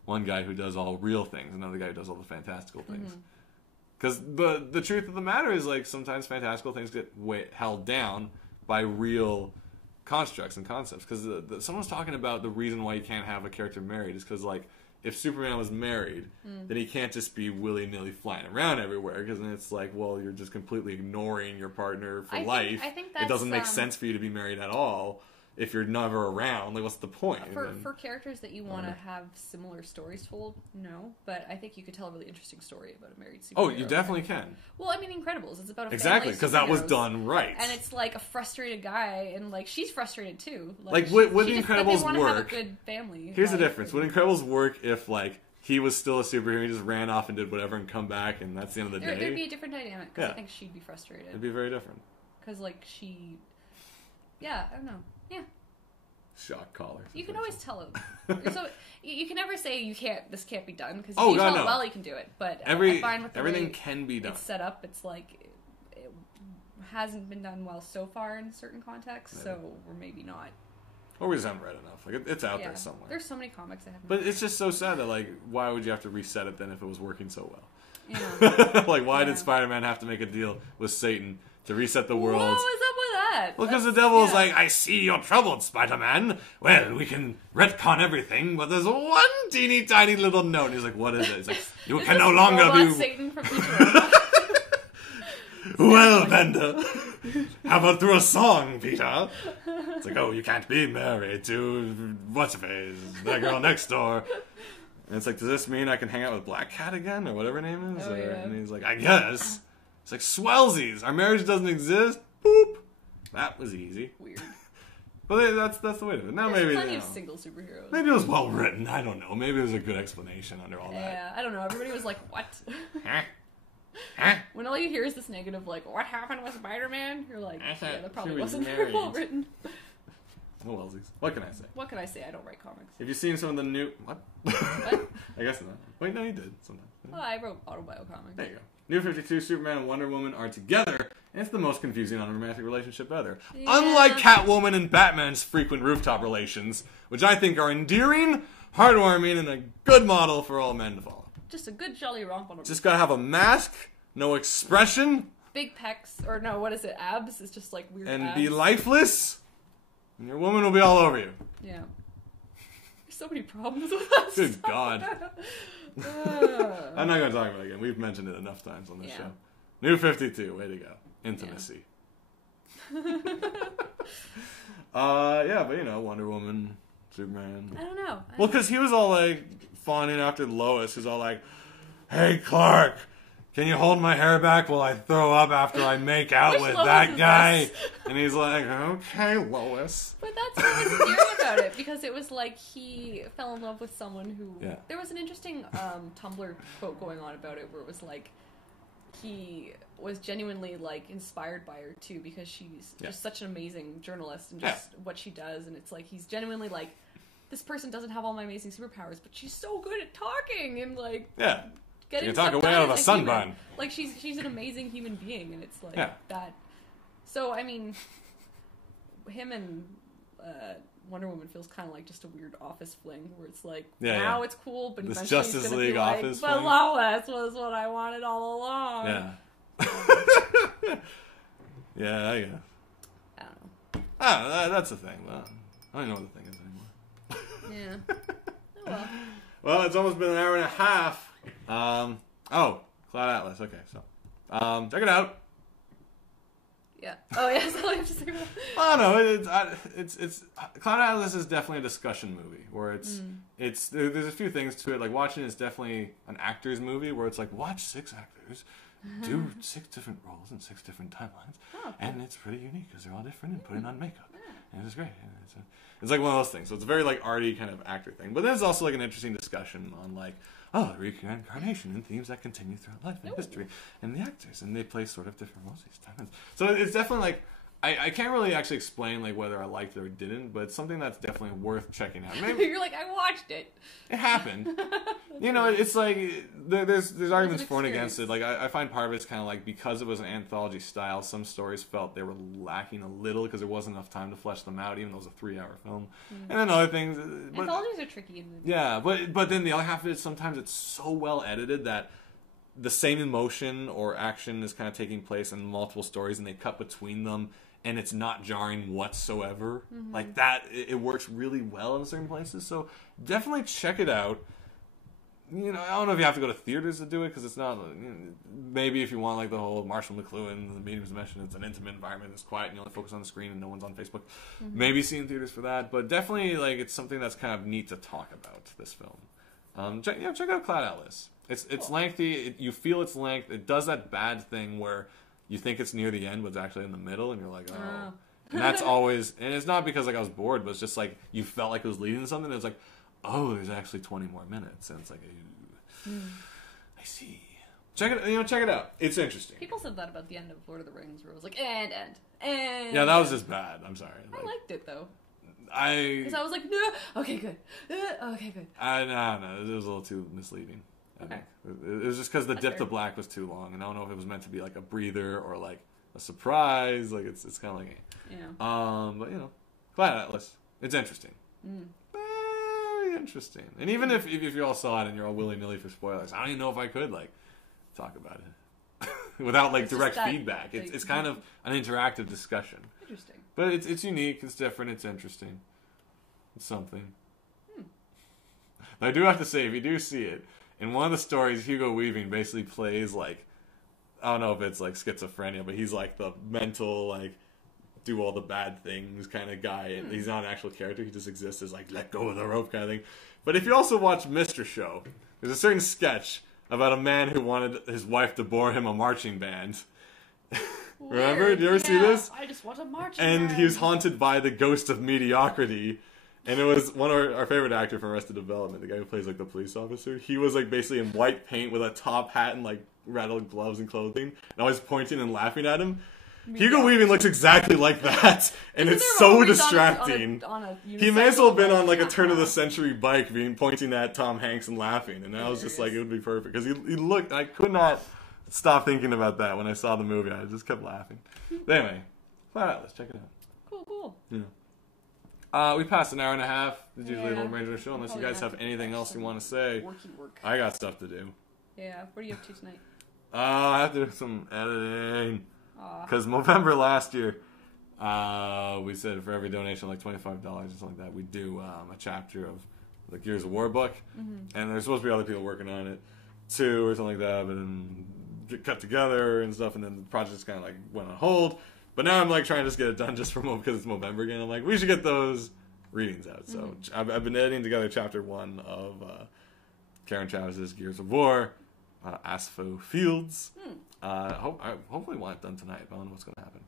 one guy who does all real things, another guy who does all the fantastical things. Because the truth of the matter is, like, sometimes fantastical things get held down by real constructs and concepts. Because someone's talking about the reason why you can't have a character married is because, like, if Superman was married, then he can't just be willy-nilly flying around everywhere, because then it's like, well, you're just completely ignoring your partner for life. I think that's, it doesn't make sense for you to be married at all if you're never around. Like, what's the point? For characters that you want to have similar stories told, no. But I think you could tell a really interesting story about a married superhero. Oh, you definitely can. Well, I mean, Incredibles. It's about a exactly, because that was done right. And it's like a frustrated guy, and like she's frustrated too. Like would the Incredibles work? work? Have a good family. Here's the difference. Would Incredibles work if like he was still a superhero, he just ran off and did whatever and come back, and that's the end of the day? There'd be a different dynamic, because I think she'd be frustrated. It'd be very different. Because like I don't know. Yeah. Shock collar. You can always tell it. So you can never say this can't be done, because if you tell it well, you can do it. But I find with everything can be done. It's set up. It's like it hasn't been done well so far in certain contexts, so we're maybe not. Or we just haven't read enough. Like it's out there somewhere. There's so many comics I haven't. But it's just so sad that like, why would you have to reset it then if it was working so well? Yeah. Like, why did Spider-Man have to make a deal with Satan to reset the world? What was up with that? Well, because the devil is like, I see you're troubled, Spider-Man. Well, we can retcon everything, but there's one teeny tiny little note. And he's like, what is it? He's like, you can no longer be... Satan from Futurama. Well, Bender, how about through a song, Peter? It's like, oh, you can't be married to what's-her-face, that girl next door. And it's like, does this mean I can hang out with Black Cat again, or whatever her name is? And he's like, I guess. It's like, swellsies, our marriage doesn't exist. Boop. That was easy. Weird. But that's the way to do it. Now There's plenty of single superheroes. Maybe it was well written. I don't know. Maybe it was a good explanation under all that. Yeah, I don't know. Everybody was like, what? Huh? When all you hear is this negative, like, what happened with Spider-Man? You're like, yeah, that probably wasn't married. very well written. Oh, wellsies. What can I say? What can I say? I don't write comics. Have you seen some of the new... What? What? I guess not. Wait, no, you did. Sometimes. Well, I wrote autobio comics. There you go. New 52, Superman and Wonder Woman are together, and it's the most confusing unromantic relationship ever. Yeah. Unlike Catwoman and Batman's frequent rooftop relations, which I think are endearing, heartwarming, and a good model for all men to follow. Just a good jolly romp on a Just gotta have a mask, no expression. Big pecs, or no, what is it, abs? It's just like weird and abs. Be lifeless, and your woman will be all over you. Yeah. There's so many problems with that Good stuff. God. I'm not going to talk about it again. We've mentioned it enough times on this show. New 52, way to go. Intimacy. Yeah, but you know, Wonder Woman, Superman. I don't know. Well, because he was all like fawning after Lois, who's all like, hey, Clark, can you hold my hair back while I throw up after I make out with that guy? And he's like, okay, Lois. But that's what was endearing about it, because it was like he fell in love with someone who... Yeah. There was an interesting Tumblr quote going on about it where it was like, he was genuinely like inspired by her too, because she's just such an amazing journalist and just what she does, and it's like he's genuinely like, this person doesn't have all my amazing superpowers, but she's so good at talking and like getting you can talk away out of a sunburn. Like she's an amazing human being, and it's like that. So I mean, him and Wonder Woman feels kind of like just a weird office fling, where it's like now it's cool, but this eventually Justice it's gonna League be office like, fling. but Lois was what I wanted all along. Yeah. Yeah, I guess. I don't know. That's the thing. Well, I don't know what the thing is anymore. Yeah. Oh well. Well, it's almost been an hour and a half. Cloud Atlas. Okay, so check it out. Yeah. Oh yeah. That's all I have to say about it. Oh no, it's Cloud Atlas is definitely a discussion movie where there's a few things to it. Like watching it's definitely an actor's movie where it's like watch 6 actors do 6 different roles in 6 different timelines, and it's pretty unique because they're all different and putting on makeup, and it's great. And it's like one of those things. So it's a very like arty kind of actor thing, but then it's also like an interesting discussion on like reincarnation and themes that continue throughout life and history, and the actors, and they play sort of different roles each time. So it's definitely like I can't really actually explain like whether I liked it or didn't, but it's something that's definitely worth checking out. Maybe You're like, I watched it. It happened. It's like there's arguments for and against it. Like I find part of it's kind of like because it was an anthology style, some stories felt they were lacking a little because there wasn't enough time to flesh them out, even though it was a 3-hour film. And then other things. Anthologies are tricky. But then the other half of it, sometimes it's so well edited that the same emotion or action is kind of taking place in multiple stories, and they cut between them. And it's not jarring whatsoever. Like that, it works really well in certain places. So definitely check it out. I don't know if you have to go to theaters to do it because it's not. Maybe if you want like the whole Marshall McLuhan, the mediums mentioned, it's an intimate environment, it's quiet, and you only focus on the screen and no one's on Facebook. Maybe see in theaters for that, but definitely like it's something that's kind of neat to talk about. This film. Check out Cloud Atlas. It's cool. Lengthy. You feel its length. It does that bad thing where you think it's near the end, but it's actually in the middle, and you're like, oh. And that's always, and it's not because like I was bored, but it's just like you felt like it was leading to something. And it's like, oh, there's actually 20 more minutes, and it's like, I see. Check it out. It's interesting. People said that about the end of Lord of the Rings, where it was like, and. Yeah, that was just bad. I'm sorry. I liked it though. Because I was like, no, okay, good, okay, good. No, it was a little too misleading. Okay. It was just because the dip to black was too long, and I don't know if it was meant to be like a breather or like a surprise. Like it's kind of like but Cloud Atlas, it's interesting. Very interesting. And even if you all saw it and you're all willy nilly for spoilers, I don't even know if I could like talk about it without like direct feedback. It's kind of an interactive discussion. Interesting. But it's unique. It's different. It's interesting. It's something. I do have to say, if you do see it. In one of the stories, Hugo Weaving basically plays like, I don't know if it's like schizophrenia, but he's like the mental, like, do all the bad things kind of guy. And he's not an actual character. He just exists as like, let go of the rope kind of thing. But if you also watch Mr. Show, there's a certain sketch about a man who wanted his wife to bore him a marching band. Remember? Did you ever see this? I just want a marching band. He was haunted by the ghost of mediocrity. And it was one of our favorite actor from Arrested Development, the guy who plays like the police officer. He was like basically in white paint with a top hat and like rattled gloves and clothing, and always pointing and laughing at him. Hugo Weaving looks exactly like that, and it's so distracting. He may as well have been on like a turn of the century bike, pointing at Tom Hanks and laughing. And I was just like, it would be perfect because he looked. I could not stop thinking about that when I saw the movie. I just kept laughing. But anyway, let's check it out. Cool. Yeah. We passed an hour and a half. It's usually a little range of the show, unless you guys have anything else you want to say. Work. I got stuff to do. Yeah, what are you up to tonight? I have to do some editing. Because November last year, we said for every donation, like $25 or something like that, we'd do a chapter of the Gears of War book. And there's supposed to be other people working on it, too, or something like that, but then get cut together and stuff, and then the project just kind of like went on hold. But now I'm like trying to just get it done just because it's November again. I'm like, we should get those readings out. So I've been editing together chapter 1 of Karen Chavez's Gears of War, Aspho Fields. Hopefully want it done tonight. I don't know what's going to happen.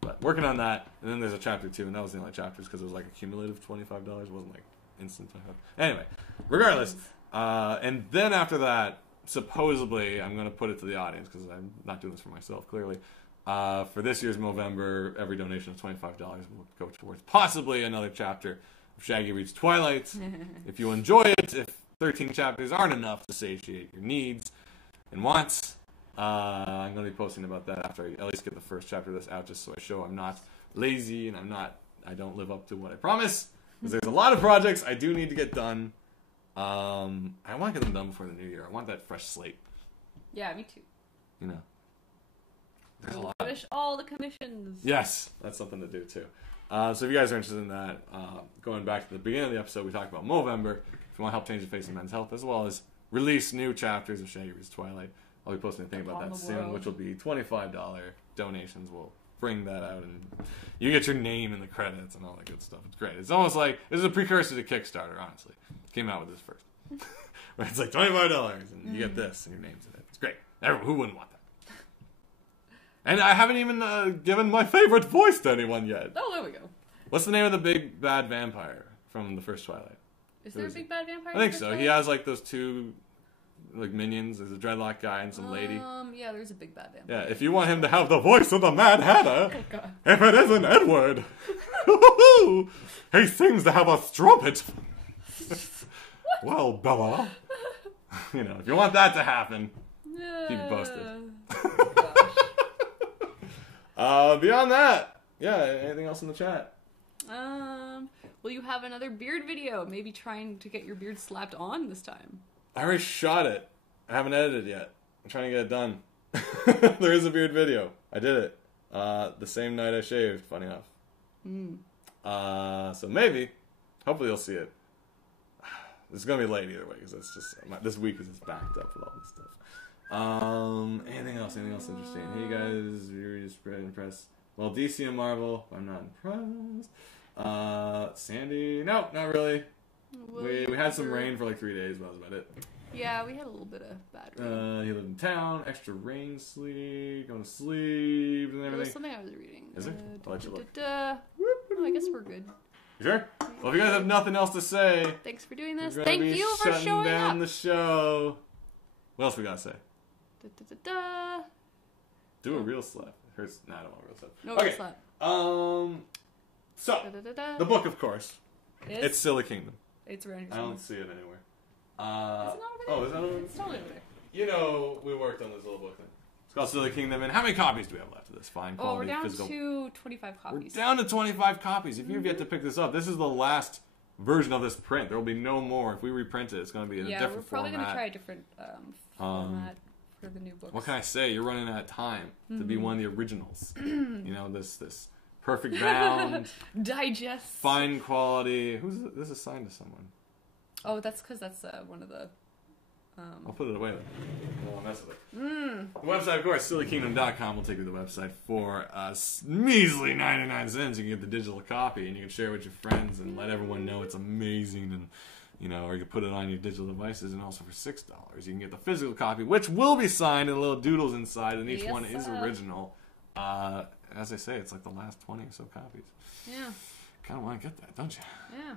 But working on that. And then there's a chapter 2, and that was the only chapters because it was like a cumulative $25. It wasn't like instant $25. Anyway, regardless. And then after that, supposedly, I'm going to put it to the audience because I'm not doing this for myself, clearly. For this year's Movember, every donation of $25 will go towards possibly another chapter of Shaggy Reads Twilight. If you enjoy it, if 13 chapters aren't enough to satiate your needs and wants, I'm going to be posting about that after I at least get the first chapter of this out, just so I show I'm not lazy and I don't live up to what I promise. Because there's a lot of projects I do need to get done. I want to get them done before the new year. I want that fresh slate. Yeah, me too. You know. There's a lot. Finish all the commissions. Yes, that's something to do too. So if you guys are interested in that, going back to the beginning of the episode, we talked about Movember. If you want to help change the face of men's health, as well as release new chapters of Shaggy Reads Twilight, I'll be posting a thing about that soon, which will be $25 donations. We'll bring that out, and you get your name in the credits and all that good stuff. It's great. It's almost like this is a precursor to Kickstarter. Honestly, came out with this first. Where it's like $25 and you get this and your name's in it. It's great. Who wouldn't want that? And I haven't even given my favorite voice to anyone yet. Oh, there we go. What's the name of the big bad vampire from the first Twilight? Is there a big bad vampire? I think so. He has like those two minions. There's a dreadlock guy and some lady. Yeah, there's a big bad vampire. Yeah, if you want him to have the voice of the Mad Hatter, oh, God. If it isn't Edward, he seems to have a strumpet. Well, Bella, if you want that to happen, keep it posted. Beyond that, anything else in the chat? Will you have another beard video? Maybe trying to get your beard slapped on this time. I already shot it. I haven't edited it yet. I'm trying to get it done. There is a beard video. I did it. The same night I shaved, funny enough. So maybe. Hopefully you'll see it. It's going to be late either way, because it's just, this week is just backed up with all this stuff. Anything else interesting? Hey guys, you're just pretty impressed. Well, DC and Marvel, I'm not impressed. Sandy, no, not really. We had some rain for like 3 days, but that was about it. Yeah, we had a little bit of bad rain. He lived in town, extra rain sleep, going to sleep and everything. There was something I was reading. Is there? I'll let you look. Oh, I guess we're good. You sure? Well, if you guys have nothing else to say, thanks for doing this. Thank you for showing down the show. What else we gotta say? Do a real slap. It hurts. Nah, I don't want a real slap. No okay. real slap. So the book, of course. It's Silly Kingdom. It's around here. I don't see it anywhere. Is it not over there? Oh, is that over there? It's totally over there. You know, we worked on this little book thing. It's called Silly Kingdom. And how many copies do we have left of this fine quality we're down physical? to 25 copies. We're down to 25 copies. If you've yet to pick this up, this is the last version of this print. There will be no more. If we reprint it, it's going to be in a different format. Yeah, we're probably going to try a different format for the new books. What can I say? You're running out of time to be one of the originals. This perfect bound, digest, fine quality. This is signed to someone? Oh, that's because that's one of the. I'll put it away then. I won't mess with it. The website, of course, sillykingdom.com will take you to the website for a measly 99 cents. You can get the digital copy and you can share it with your friends and let everyone know it's amazing. And or you can put it on your digital devices. And also for $6, you can get the physical copy, which will be signed and little doodles inside, and each one is original. As I say, it's like the last 20 or so copies. Yeah. Kind of want to get that, don't you? Yeah.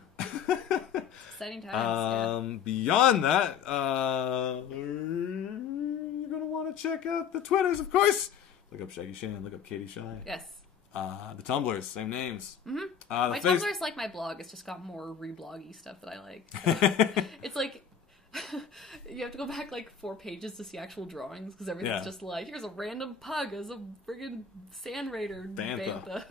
Exciting times. Beyond that, you're going to want to check out the Twitters, of course. Look up Shaggy Shan, look up Katie Shy. Yes. The Tumblrs, same names. Mm-hmm. My Tumblr's like my blog. It's just got more rebloggy stuff that I like. It's like you have to go back like 4 pages to see actual drawings because everything's just like, here's a random pug as a friggin' sand raider. Bantha.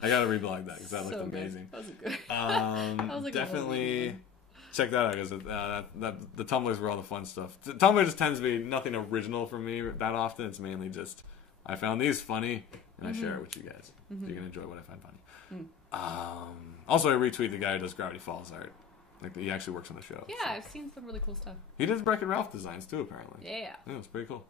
I gotta reblog that because that looked amazing. That was good. That was like definitely check that out because the Tumblrs were all the fun stuff. Tumblr just tends to be nothing original for me that often. It's mainly just I found these funny and I share it with you guys. So you can enjoy what I find funny. Also, I retweet the guy who does Gravity Falls art. Like he actually works on the show. Yeah, so. I've seen some really cool stuff. He does Wreck-It Ralph designs too, apparently. Yeah, it's pretty cool.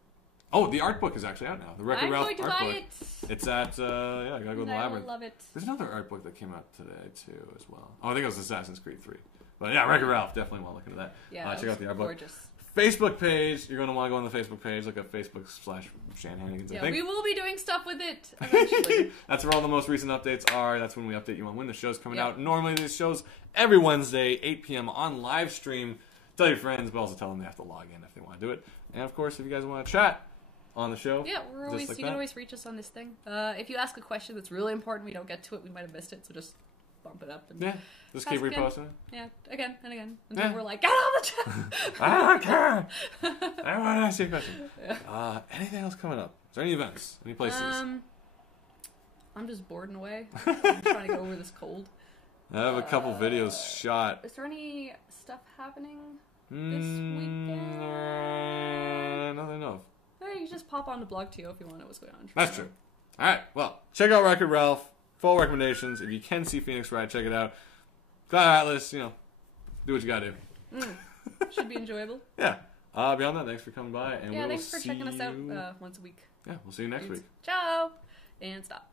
Oh, the art book is actually out now. The Wreck-It Ralph art book. I'm going to buy it. It's at I gotta go to the Labyrinth. I love it. There's another art book that came out today too, as well. Oh, I think it was Assassin's Creed 3. But yeah, Wreck-It Ralph, definitely want to look into that. Yeah, check out the art book. Gorgeous. Facebook page. You're going to want to go on the Facebook page. Look up Facebook/Shanahanigans. Yeah, we will be doing stuff with it eventually. That's where all the most recent updates are. That's when we update you on when the show's coming out. Normally, these shows every Wednesday, 8 p.m. on live stream. Tell your friends, but also tell them they have to log in if they want to do it. And of course, if you guys want to chat on the show, yeah, you can always reach us on this thing. If you ask a question that's really important, we don't get to it, we might have missed it, so just bump it up. And just keep reposting it. Yeah, again and again. Until we're like, get on the chat! I don't care! I want to ask you a question. Yeah. Anything else coming up? Is there any events? Any places? I'm just bored and away. I'm trying to get over this cold. I have a couple videos shot. Is there any stuff happening this weekend? Nothing I know of. Or you can just pop on the blog too if you want to know what's going on. That's true. Alright, well, check out Record Ralph. Full recommendations. If you can see Phoenix Ride, check it out. Cloud Atlas, do what you gotta do. Should be enjoyable. Yeah. Beyond that, thanks for coming by. And thanks for checking us out once a week. Yeah, we'll see you next week. Ciao! And stop.